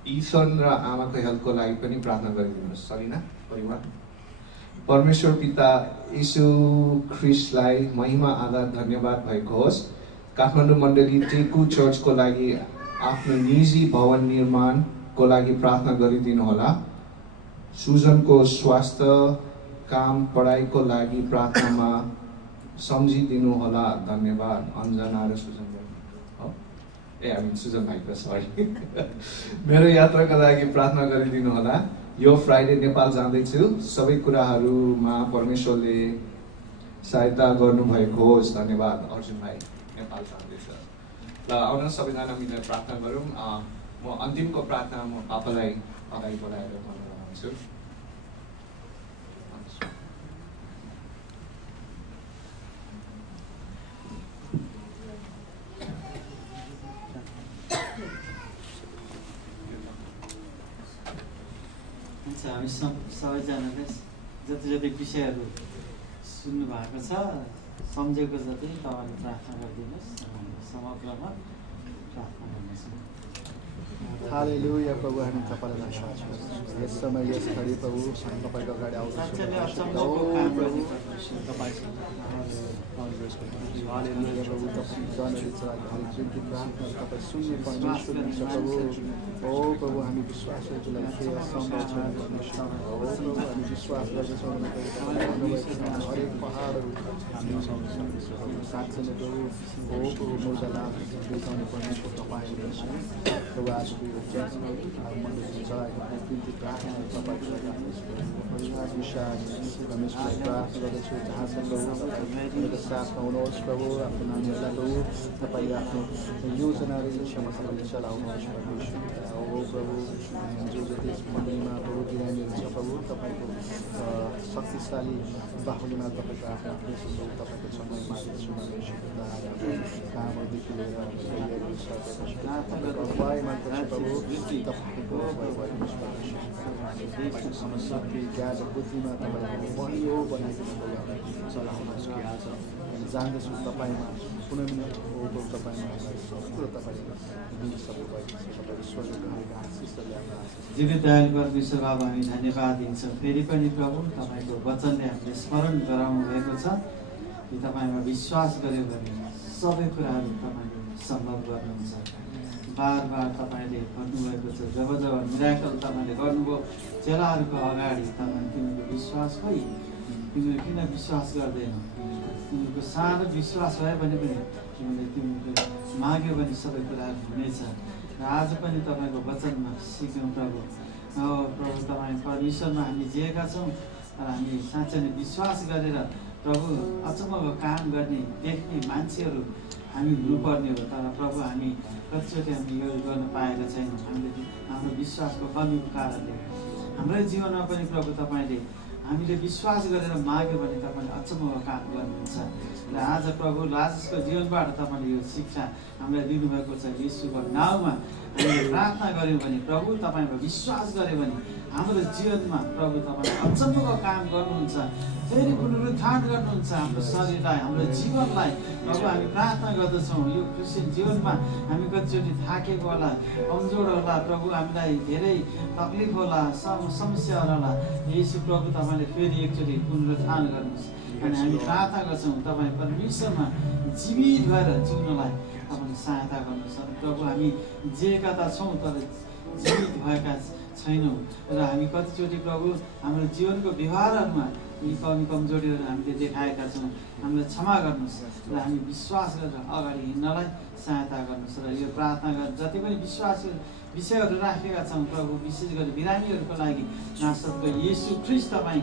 ईशन र आमाको हेल्थको लागि पनि प्रार्थना गरिदिनुहोस्। सरिना परिवार। परमेश्वर पिता यीशु ख्रिस्टलाई महिमा आधार धन्यवाद भएको होस्। काठमाडौँ मण्डली टेकु चर्चको लागि आफ्नो निजी भवन निर्माणको लागि प्रार्थना गरिदिनु होला। सुजनको स्वास्थ्य, काम, पढाइको लागि प्रार्थनामा सम्झिदिनु होला। धन्यवाद। अन्जना र सुजन सुजन भाइको सरी। मेरो यात्राको लागि प्रार्थना गरिदिनु होला। यो फ्राइडे नेपाल जाँदैछु। सबै कुराहरूमा परमेश्वरले सहायता गर्नुभएको होस्। धन्यवाद। अर्जुन भाइ नेपाल जाँदैछ। ल आउनुहोस् सबैजना मिलेर प्रार्थना गरौँ। म अन्तिमको प्रार्थना म पापालाई अगाडि बोलाएर गर्न चाहन्छु। हामी सबैजनाले जति जति विषयहरू सुन्नु भएको छ, सम्झेको जति तपाईँले प्रार्थना गरिदिनुहोस्। समग्रमा प्रार्थना गर्नेछौँ। हालेलुया प्रभु, हामी तपाईँलाई धन्यवाद दिन्छौँ। यस समय यस घडी प्रभु तपाईँको अगाडि आउँदैछौँ। हालेलुया प्रभु, तपाईँ जनरी चलाएको जुन प्रार्थना तपाईँ सुन्ने परमेश्वर हुनुहुन्छ प्रभु। ओ प्रभु, हामी विश्वास गर्छौँ केही असम्भव छैन परमेश्वर। ओ प्रभु, हामी विश्वास गर्दछौँ हरेक पहाडहरू हामी साँच्चै नै प्रभु। ओ प्रभु, मौजा लाभ बिताउने परमेश्वर तपाईँ हुनुहुन्छ प्रभु। आजको यो मण्डली चलाएको बिन्ती प्रार्थना तपाईँको लागि विश्वास परमेश्वरलाई प्रार्थना गर्दछु। जहाँसम्म मेरो साथमा हुनुहोस् प्रभु। आफ्नो नानीहरूलाई प्रभु तपाईँले आफ्नो योजनाहरू क्षमताले चलाउनुहोस् परमेश्वर। ओ प्रभु, जो जति यस मण्डलीमा प्रभु बिरामीहरू छ प्रभु, तपाईँको शक्तिशाली बाहुलीमा तपाईँको आफ्नो प्रभु तपाईँको समय माग्दछु परमेश्वर। कामहरूदेखि लिएर प्रभु तपाईँको समस्या ज्ञान बुद्धिमा तपाईँले बलियो बनाइदिनु चलाउनुहोस् कि आज हामी जान्दछौँ तपाईँमा कुनै पनि तपाईँमा कुरो तपाईँले दिनु सक्नुभएको छ। तपाईँको स्वर्गको आशिषले जीवित दयालु परमेश्वर बाबा, हामी धन्यवाद दिन्छौँ फेरि पनि प्रभु। तपाईँको वचनले हामीले स्मरण गराउनु भएको छ कि तपाईँमा विश्वास गर्यो भने सबै कुराहरू तपाईँले सम्भव गर्नुहुन्छ। बार बार तपाईँले भन्नुभएको छ, जब जब मिराकल तपाईँले गर्नुभयो चेलाहरूको अगाडि तपाईँ तिमीको विश्वास खोइ तिमीले किन विश्वास गर्दैन? तिमीको सानो विश्वास भयो भने पनि तिमीले माग्यो भने सबै कुराहरू हुनेछ। र आज पनि तपाईँको वचनमा सिक्यौँ प्रभु। प्रभु तपाईँ परमेश्वरमा हामी जिएका छौँ र हामी साँच्चै नै विश्वास गरेर प्रभु अचम्मको काम गर्ने देख्ने मान्छेहरू हामी हुनुपर्ने हो। तर प्रभु हामी कतिचोटि हामी यो गर्न पाएका छैनौँ। हामीले हाम्रो विश्वासको कमीको कारणले हाम्रै जीवनमा पनि प्रभु तपाईँले हामीले विश्वास गरेर माग्यो भने तपाईँले अचम्मको काम गर्नुहुन्छ। र आज प्रभु राजेशको जीवनबाट तपाईँले यो शिक्षा हामीलाई दिनुभएको छ। यीशुको नाउँमा हामीले प्रार्थना गऱ्यौँ भने प्रभु तपाईँमा विश्वास गऱ्यो भने हाम्रो जीवनमा प्रभु तपाईँले अचम्मको काम गर्नुहुन्छ, फेरि पुनरुत्थान गर्नुहुन्छ हाम्रो शरीरलाई, हाम्रो जीवनलाई। प्रभु हामी प्रार्थना गर्दछौँ यो क्रिस्चियन जीवनमा हामी कतिचोटि थाकेको होला, कमजोर होला, प्रभु हामीलाई धेरै तकलिफ होला, समस्याहरू होला। यसो प्रभु तपाईँले फेरि एकचोटि पुनरुत्थान गर्नुहोस्। अनि हामी प्रार्थना गर्छौँ तपाईँ परमेश्वरमा जीवित भएर जिउनलाई तपाईँले सहायता गर्नुहोस्। प्रभु हामी जिएका त छौँ तर जीवित भएका छैनौँ र हामी कतिचोटि प्रभु हाम्रो जीवनको व्यवहारहरूमा यी कमी कमजोरीहरू हामीले देखाएका छौँ, हामीलाई क्षमा गर्नुहोस् र हामी विश्वास गरेर अगाडि हिँड्नलाई सहायता गर्नुहोस्। र यो प्रार्थना गरेर जति पनि विश्वास विषयहरू राखेका छौँ प्रभु, विशेष गरी बिरामीहरूको लागि नासरतको येशू ख्रीष्ट तपाईँ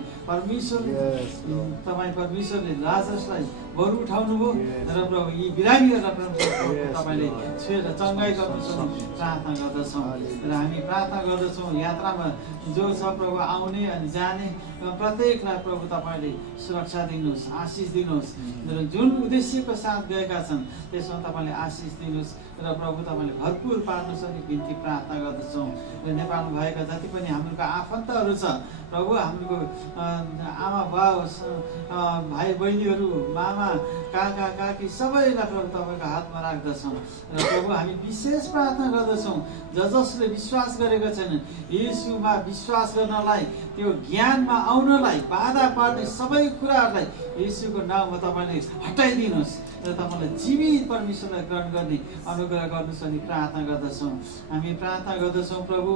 परमेश्वरले लाजरसलाई बरु उठाउनुभयो र प्रभु यी बिरामीहरूलाई तपाईँले छुएर चङ्गाइ गर्नुहोस् प्रार्थना गर्दछौँ। र हामी प्रार्थना गर्दछौँ यात्रामा जो छ प्रभु आउने अनि जाने प्रत्येकलाई प्रभु तपाईँले सुरक्षा दिनुहोस्, आशिष दिनुहोस् र जुन उद्देश्यको साथ गएका छन् त्यसमा तपाईँले आशिष दिनुहोस् र प्रभु तपाईँले भरपुर पार्नुहोस् अनि बिन्ती प्रार्थना गर्दछौँ। र नेपालमा भएका जति पनि हाम्रो आफन्तहरू छ प्रभु, हाम्रो आमा बाउ भाइ बहिनीहरू, मामा काका काकी सबैलाई प्रभु तपाईँको हातमा राख्दछौँ। र प्रभु हामी विशेष प्रार्थना गर्दछौँ जसले विश्वास गरेका छैनन् येशूमा विश्वास गर्नलाई, त्यो ज्ञानमा आउनलाई बाधा पार्ने सबै कुराहरूलाई येशूको नाममा तपाईँले हटाइदिनुहोस् र तपाईँलाई जीवित परमेश्वरलाई ग्रहण गर्ने अनुग्रह गर्नुहोस् अनि प्रार्थना गर्दछौँ। हामी प्रार्थना गर्दछौँ प्रभु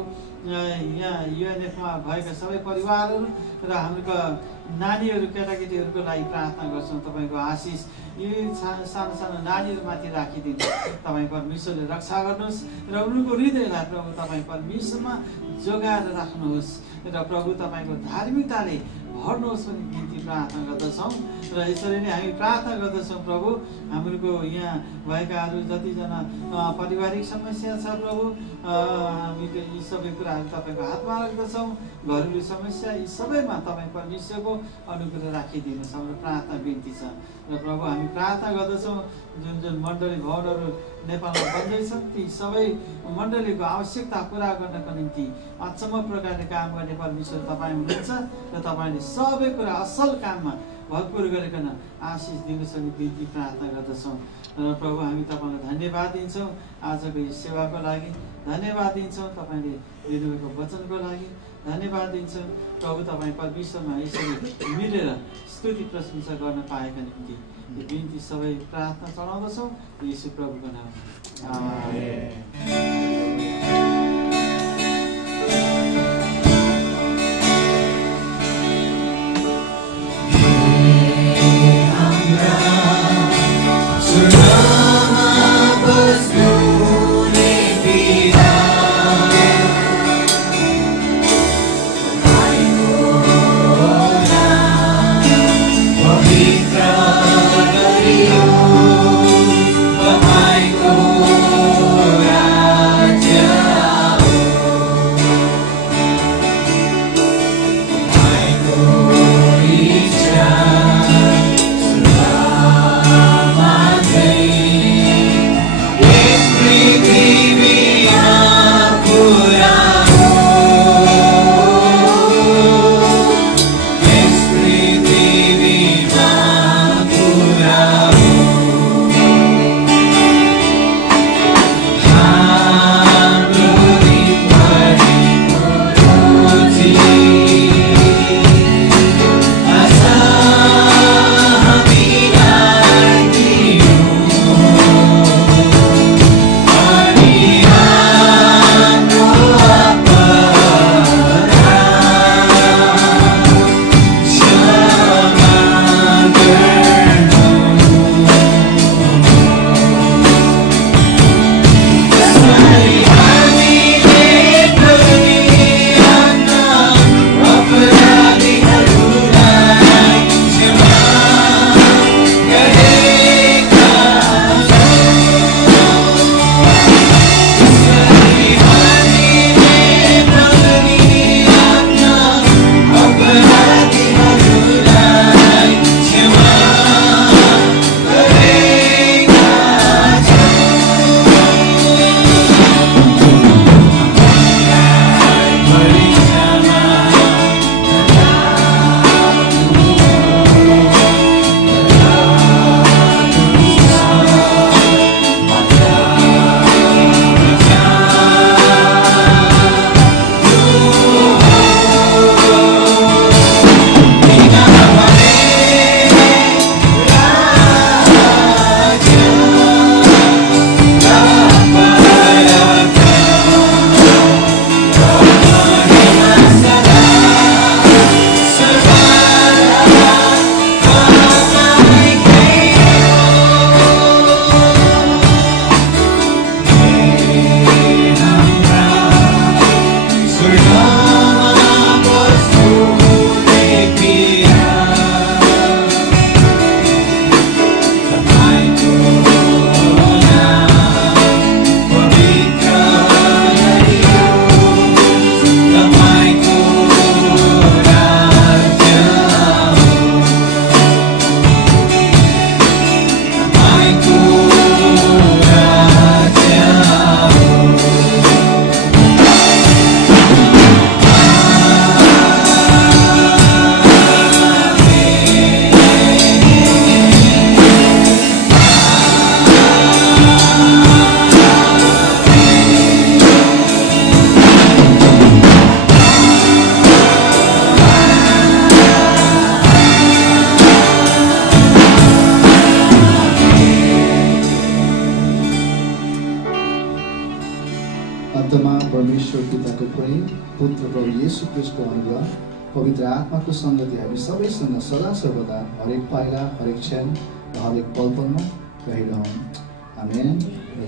यहाँ युएनएफमा भएका सबै परिवारहरू र हाम्रो नानीहरू केटाकेटीहरूको लागि प्रार्थना गर्छौँ। तपाईँको आशिष यी सानो सानो नानीहरूमाथि राखिदिनु, तपाईँ परमेश्वरले रक्षा गर्नुहोस् र उनीहरूको हृदयलाई प्रभु तपाईँ परमेश्वरमा जोगाएर राख्नुहोस् र प्रभु तपाईँको धार्मिकताले भर्नुहोस् पनि बिन्ती प्रार्थना गर्दछौँ। र यसरी नै हामी प्रार्थना गर्दछौँ प्रभु हाम्रो यहाँ भएकाहरू जतिजना पारिवारिक समस्या छ प्रभु, हामी यी सबै कुराहरू तपाईँको हातमा राख्दछौँ। घरेलु समस्या यी सबैमा तपाईँ परमेश्वरको अनुग्रह राखिदिनुहोस्, हाम्रो प्रार्थना बिन्ती छ। र प्रभु हामी प्रार्थना गर्दछौँ जुन जुन मण्डली भवनहरू नेपालमा बन्दैछन् ती सबै मण्डलीको आवश्यकता पुरा गर्नको निम्ति अचम्म प्रकारले काम गर्ने परमेश्वर तपाईँ हुनुहुन्छ र तपाईँले सबै कुरा असल काममा भरपुर गरिकन आशिष दिनुहोस् अनि बिन्ती प्रार्थना गर्दछौँ। र प्रभु हामी तपाईँलाई धन्यवाद दिन्छौँ आजको यो सेवाको लागि, धन्यवाद दिन्छौँ तपाईँले दिनुभएको वचनको लागि, धन्यवाद दिन्छौँ प्रभु तपाईँ परमेश्वरमा यसरी मिलेर स्तुति प्रशंसा गर्न पाएका निम्ति यो बिन्ती सबै प्रार्थना चढाउँदछौँ येशू प्रभुको नाममा, आमेन। Bye. पुत्र प्रभु येशू ख्रीष्टको अनुग्रह पवित्र आत्माको सङ्गति हामी सबैसँग सदा सर्वदा हरेक पाइला हरेक क्षण र हरेक पलपलमा रहिरहन्। आमेन। र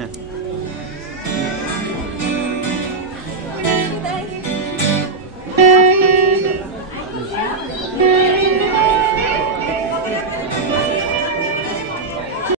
Thank you.